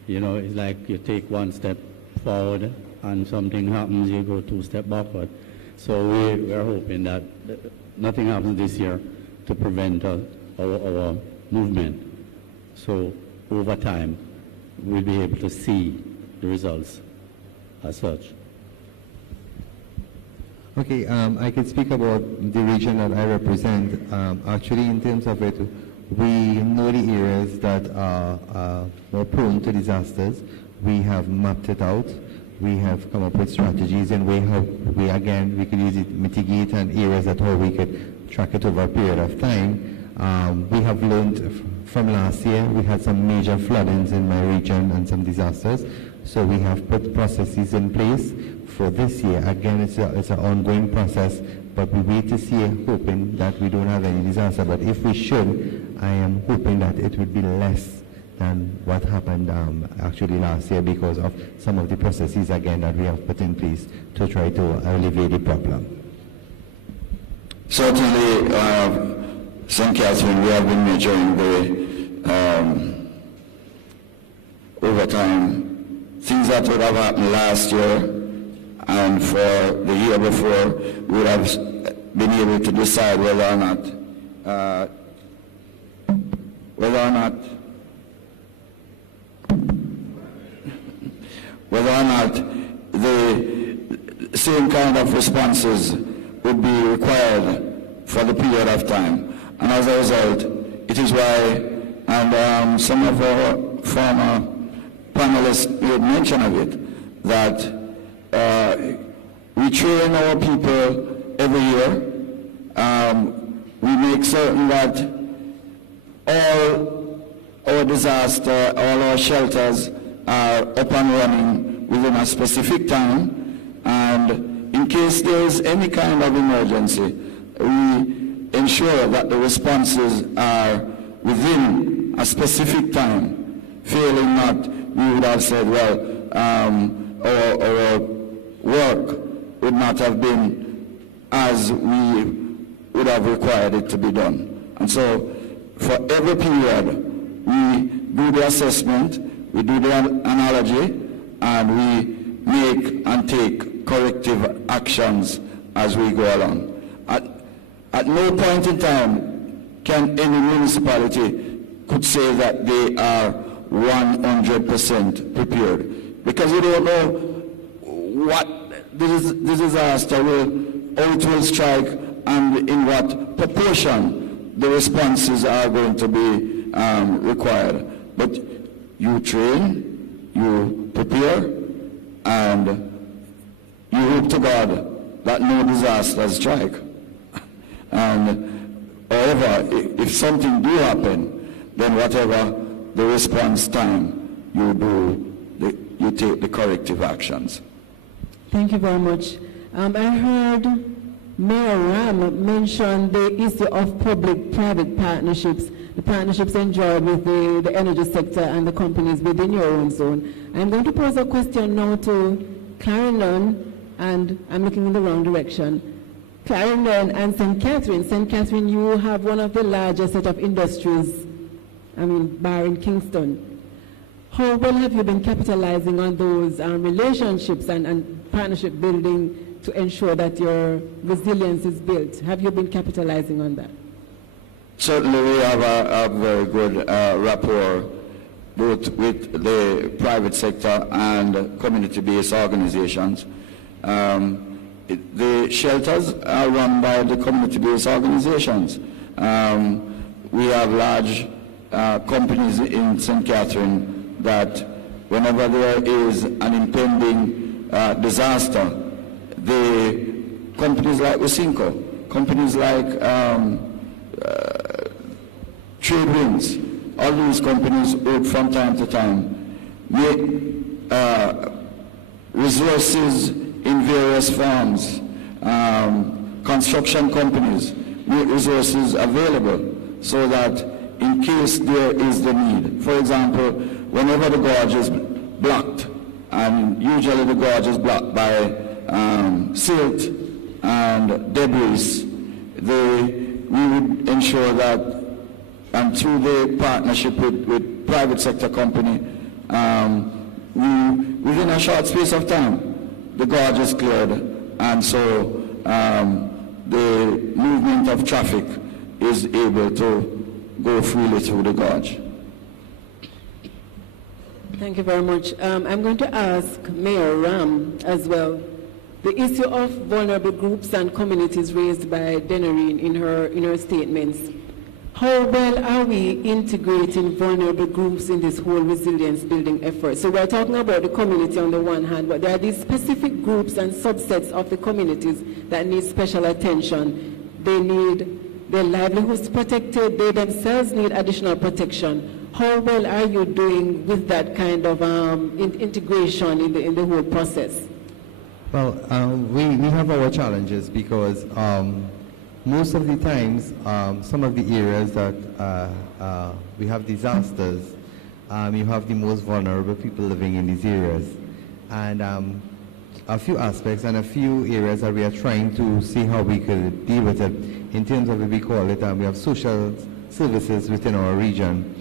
you know, it's like you take one step forward and something happens, you go 2 steps backward. So we are hoping that nothing happens this year to prevent our movement. So over time, we'll be able to see the results as such. Okay, I can speak about the region that I represent. Actually, in terms of it, we know the areas that are more prone to disasters. We have mapped it out. We have come up with strategies and we could use it, mitigate, and areas that how we could track it over a period of time. We have learned from last year. We had some major floodings in my region and some disasters. So we have put processes in place for this year. Again, it's an ongoing process, but we wait to see, hoping that we don't have any disaster. But if we should, I am hoping that it would be less than what happened actually last year because of some of the processes, again, that we have put in place to try to alleviate the problem. Certainly, St. Catherine, we have been measuring the over time things that would have happened last year and for the year before. We would have been able to decide whether or not the same kind of responses would be required for the period of time. And as a result, it is why, and some of our former panelists made mention of it, that we train our people every year. We make certain that all our disaster, all our shelters are up and running within a specific time, and in case there is any kind of emergency, we ensure that the responses are within a specific time. Failing not, we would have said, well, our work would not have been as we would have required it to be done. And so for every period, we do the assessment, we do the analogy, and we make and take corrective actions as we go along. At no point in time can any municipality could say that they are 100% prepared, because you don't know what this disaster will, how it will strike, and in what proportion the responses are going to be required. But you train, you prepare, and you hope to God that no disasters strike. And however, if something do happen, then whatever the response time, you do, you take the corrective actions. Thank you very much. I heard Mayor Ram mention the issue of public-private partnerships, the partnerships enjoyed with the energy sector and the companies within your own zone. I'm going to pose a question now to Clarendon, and I'm looking in the wrong direction. Clarendon and St. Catherine. St. Catherine, you have one of the largest set of industries, bar in Kingston. How well have you been capitalizing on those relationships and partnership building to ensure that your resilience is built? Have you been capitalizing on that? Certainly we have a very good rapport both with the private sector and community-based organizations. The shelters are run by the community-based organizations. We have large companies in St. Catherine that whenever there is an impending disaster, the companies like Usinco, companies like Trade Winds, all these companies work from time to time, make resources in various forms. Construction companies make resources available so that in case there is the need. For example, whenever the gorge is blocked, and usually the gorge is blocked by silt and debris, we would ensure that, and through the partnership with private sector company, within a short space of time, the gorge is cleared, and so the movement of traffic is able to go freely through the gorge. Thank you very much. I'm going to ask Mayor Ram as well. The issue of vulnerable groups and communities raised by Dennerine in her statements. How well are we integrating vulnerable groups in this whole resilience building effort? So we're talking about the community on the one hand, but there are these specific groups and subsets of the communities that need special attention. They need their livelihoods protected, they themselves need additional protection. How well are you doing with that kind of integration in the whole process? Well, we have our challenges because most of the times, some of the areas that we have disasters, you have the most vulnerable people living in these areas. And a few aspects and a few areas that we are trying to see how we could deal with it. In terms of what we call it, we have social services within our region.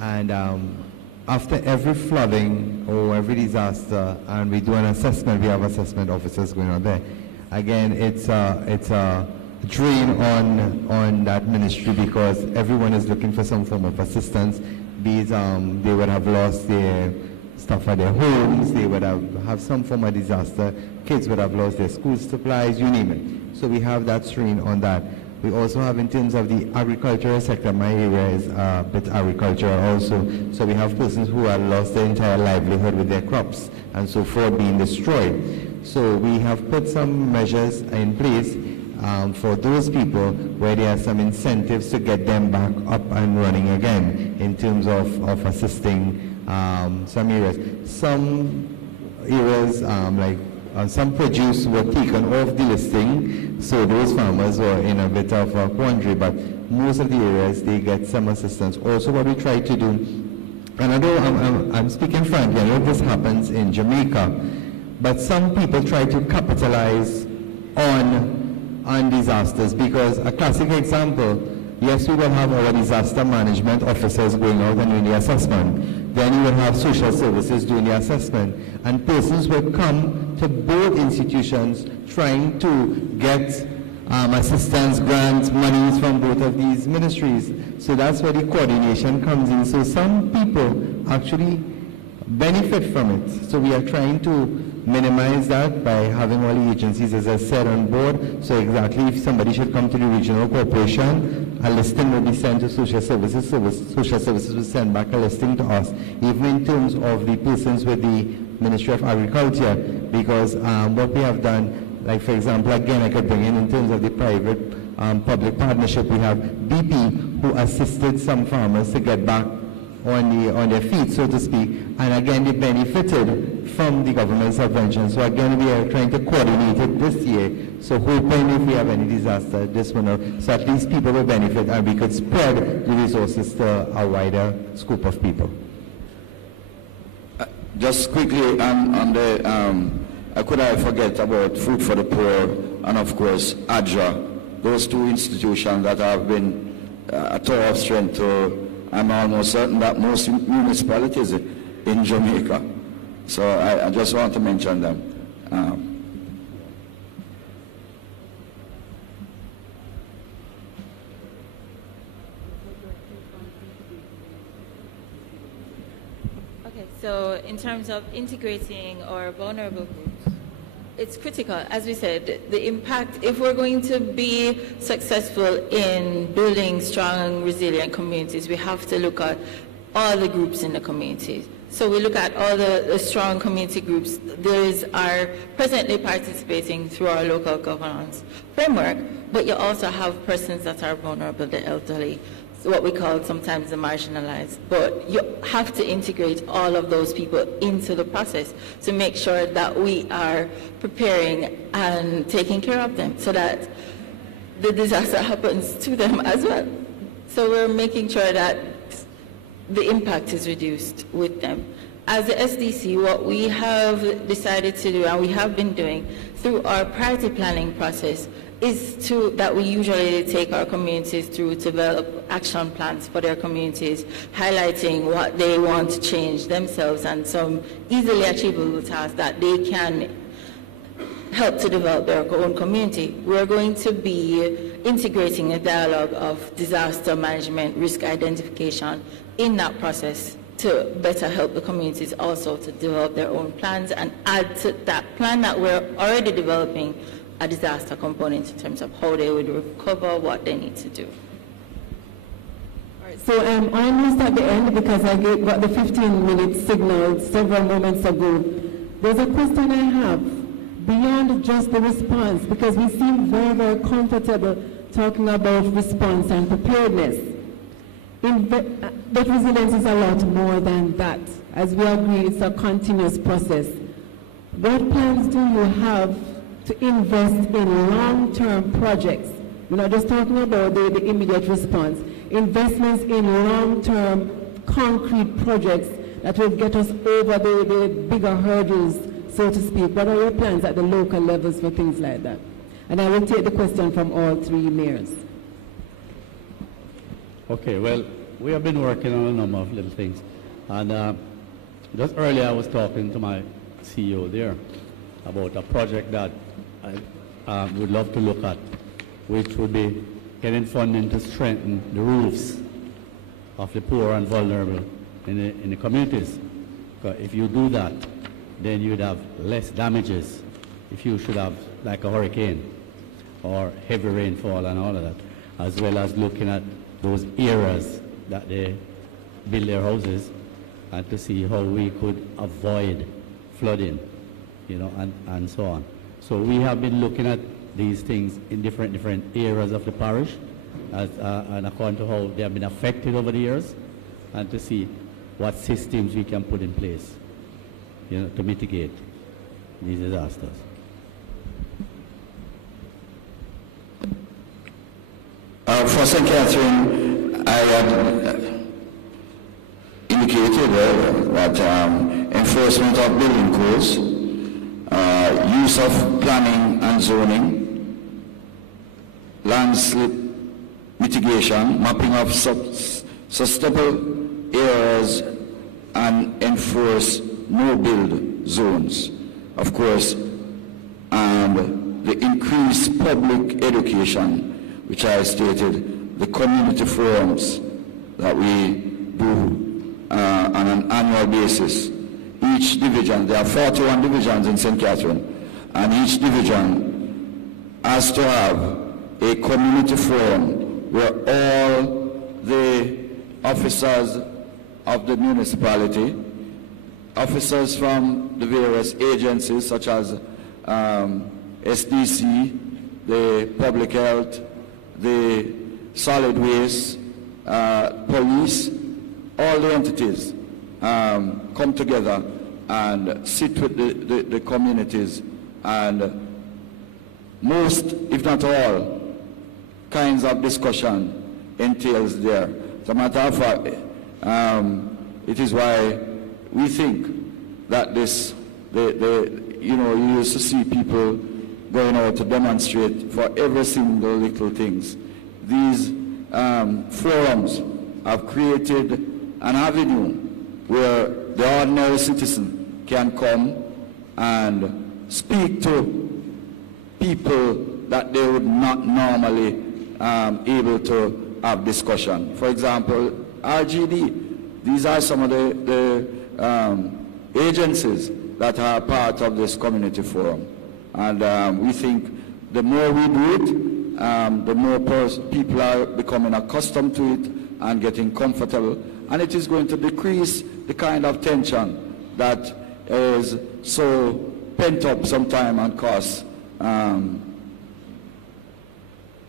And after every flooding or every disaster, and we do an assessment, we have assessment officers going on there. Again, it's a drain on that ministry because everyone is looking for some form of assistance. Be it they would have lost their stuff at their homes, they would have some form of disaster, kids would have lost their school supplies, you name it. So we have that strain on that. We also have, in terms of the agricultural sector, my area is a bit agricultural also, so we have persons who have lost their entire livelihood with their crops and so forth being destroyed. So we have put some measures in place for those people where there are some incentives to get them back up and running again in terms of assisting some areas. Some areas like some produce were taken off the listing, so those farmers were in a bit of a quandary, but most of the areas, they get some assistance. Also, what we try to do, and I know I'm speaking frankly, I know this happens in Jamaica, but some people try to capitalize on disasters, because a classic example, yes, we will have our disaster management officers going out and doing the assessment. Then you will have social services doing the assessment. And persons will come to both institutions trying to get assistance, grants, monies from both of these ministries. So that's where the coordination comes in. So some people actually benefit from it. So we are trying to minimize that by having all the agencies, as I said, on board. So exactly, if somebody should come to the regional corporation, a listing will be sent to social services. Social services will send back a listing to us, even in terms of the persons with the Ministry of Agriculture, because what we have done, like for example, again, I could bring in terms of the private public partnership, we have BP who assisted some farmers to get back on their feet, so to speak, and again they benefited from the government subvention. So again, we are trying to coordinate it this year, so hoping if we have any disaster this one, so at least people will benefit and we could spread the resources to a wider scope of people. Just quickly on the, could I forget about Food for the Poor and of course ADRA, those two institutions that have been a tower of strength to, I'm almost certain that most municipalities in Jamaica. So I just want to mention them. So in terms of integrating our vulnerable groups, it's critical. As we said, the impact, if we're going to be successful in building strong, resilient communities, we have to look at all the groups in the community. So we look at all the strong community groups. Those are presently participating through our local governance framework, but you also have persons that are vulnerable, the elderly, what we call sometimes the marginalized. But you have to integrate all of those people into the process to make sure that we are preparing and taking care of them so that the disaster happens to them as well. So we're making sure that the impact is reduced with them. As the SDC, what we have decided to do, and we have been doing through our priority planning process, is that we usually take our communities through to develop action plans for their communities, highlighting what they want to change themselves and some easily achievable tasks that they can help to develop their own community. We're going to be integrating a dialogue of disaster management, risk identification in that process to better help the communities also to develop their own plans and add to that plan that we're already developing a disaster component in terms of how they would recover, what they need to do. All right, so I'm almost at the end because I got the 15-minute signal several moments ago. There's a question I have beyond just the response, because we seem very, very comfortable talking about response and preparedness. But resilience is a lot more than that. As we agree, it's a continuous process. What plans do you have to invest in long-term projects? We're not just talking about the immediate response. Investments in long-term concrete projects that will get us over the bigger hurdles, so to speak. What are your plans at the local levels for things like that? And I will take the question from all three mayors. Okay, well, we have been working on a number of little things. And just earlier I was talking to my CEO there about a project that I would love to look at, which would be getting funding to strengthen the roofs of the poor and vulnerable in the communities. Because if you do that, then you'd have less damages if you should have like a hurricane or heavy rainfall and all of that, as well as looking at those areas that they build their houses and to see how we could avoid flooding, you know, and so on. So we have been looking at these things in different areas of the parish and according to how they have been affected over the years, and to see what systems we can put in place, you know, to mitigate these disasters. For St. Catherine, I had indicated that enforcement of building codes, use of planning and zoning, landslip mitigation, mapping of susceptible areas, and enforce no-build zones. Of course, the increased public education, which I stated, the community forums that we do on an annual basis. Each division, there are 41 divisions in St. Catherine, and each division has to have a community forum where all the officers of the municipality, officers from the various agencies such as SDC, the public health, the solid waste, police, all the entities come together and sit with the communities, and most, if not all, kinds of discussion entails there. As a matter of fact, it is why we think that this, you know, you used to see people going out to demonstrate for every single little things. These forums have created an avenue where the ordinary citizen can come and speak to people that they would not normally able to have discussion. For example, RGD. These are some of the agencies that are part of this community forum. And we think the more we do it, the more people are becoming accustomed to it and getting comfortable. And it is going to decrease the kind of tension that is so pent up sometimes and cause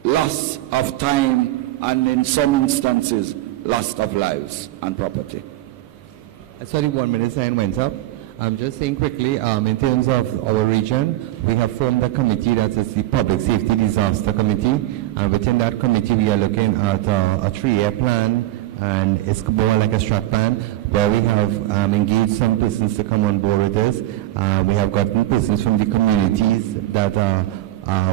loss of time and in some instances, loss of lives and property. Sorry, 1 minute sign went up. I'm just saying quickly, in terms of our region, we have formed a committee that is the Public Safety Disaster Committee, and within that committee we are looking at a 3-year plan, and it's more like a strat plan, where we have engaged some persons to come on board with this. We have gotten persons from the communities that are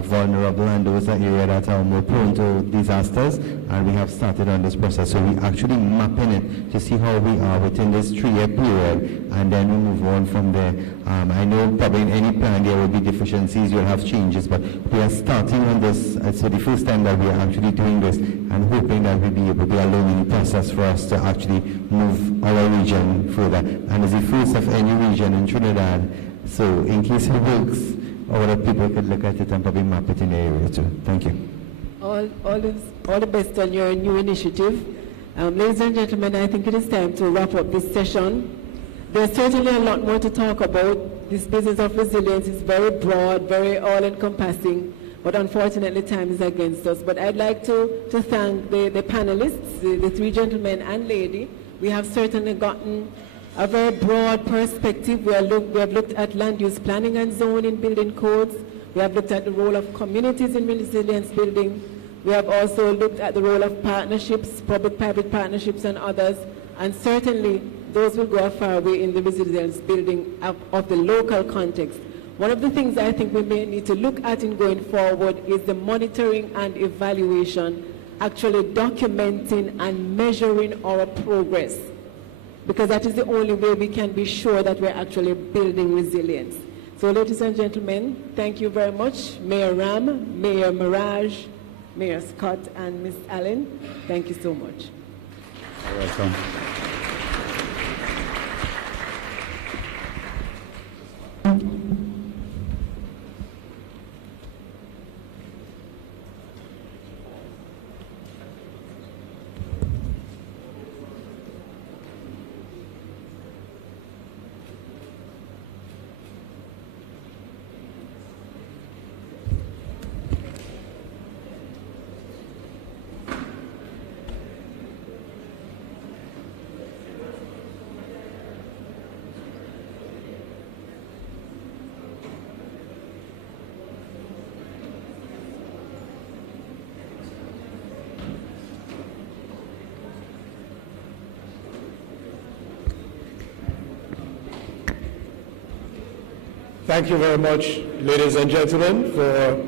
vulnerable and those areas that are more prone to disasters, and we have started on this process. So we're actually mapping it to see how we are within this 3-year period, and then we move on from there. I know probably in any plan there will be deficiencies, you'll have changes, but we are starting on this. So the first time that we are actually doing this, and hoping that we'll be able to be a learning process for us to actually move our region further. And it's the first of any region in Trinidad, so in case it works, other people could look at it and probably map it in the area too. Thank you. All the best on your new initiative. Ladies and gentlemen, I think it is time to wrap up this session. There's certainly a lot more to talk about. This business of resilience is very broad, very all-encompassing, but unfortunately time is against us. But I'd like to thank the panelists, the 3 gentlemen and lady. We have certainly gotten a very broad perspective. We have looked at land use planning and zoning, building codes. We have looked at the role of communities in resilience building. We have also looked at the role of partnerships, public-private partnerships and others. And certainly those will go a far way in the resilience building of the local context. One of the things I think we may need to look at in going forward is the monitoring and evaluation, actually documenting and measuring our progress, because that is the only way we can be sure that we're actually building resilience. So ladies and gentlemen, thank you very much. Mayor Ram, Mayor Mirage, Mayor Scott, and Ms. Allen, thank you so much. You're welcome. Thank you very much, ladies and gentlemen, for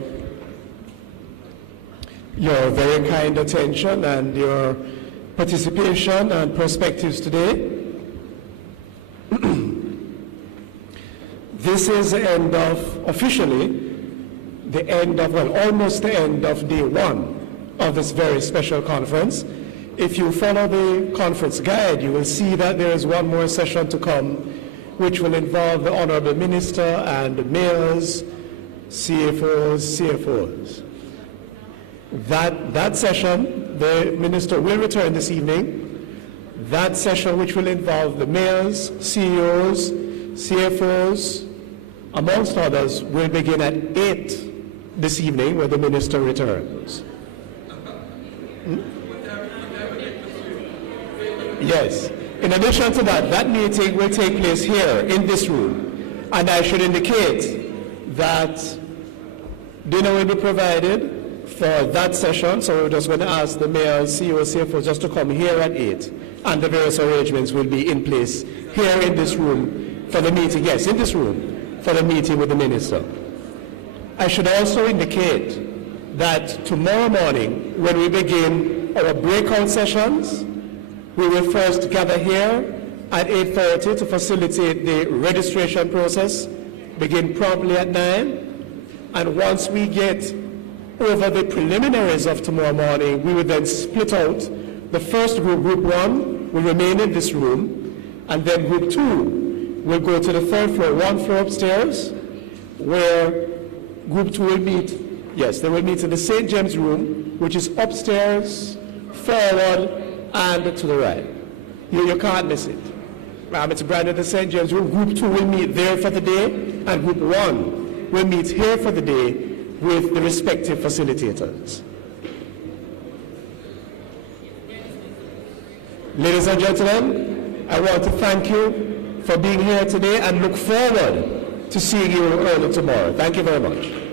your very kind attention and your participation and perspectives today. This is the end of, officially, the end of, well, almost the end of day 1 of this very special conference. If you follow the conference guide, you will see that there is one more session to come, which will involve the Honorable Minister and the mayors, CFOs. That session, the Minister will return this evening. That session, which will involve the mayors, CEOs, CFOs, amongst others, will begin at 8 this evening, where the Minister returns. Yes. In addition to that, that meeting will take place here in this room. And I should indicate that dinner will be provided for that session. So we're just going to ask the mayors, CEOs, CFOs just to come here at 8. And the various arrangements will be in place here in this room for the meeting. Yes, in this room for the meeting with the minister. I should also indicate that tomorrow morning, when we begin our breakout sessions, we will first gather here at 8:30 to facilitate the registration process, begin promptly at 9. And once we get over the preliminaries of tomorrow morning, we will then split out. The first group, Group 1, will remain in this room, and then Group 2 will go to the third floor, one floor upstairs, where group 2 will meet. Yes, they will meet in the St. James room, which is upstairs, forward, and to the right. You can't miss it. It's branded the St. James room. Group 2 will meet there for the day, and group 1 will meet here for the day with the respective facilitators. Ladies and gentlemen, I want to thank you for being here today and look forward to seeing you early tomorrow. Thank you very much.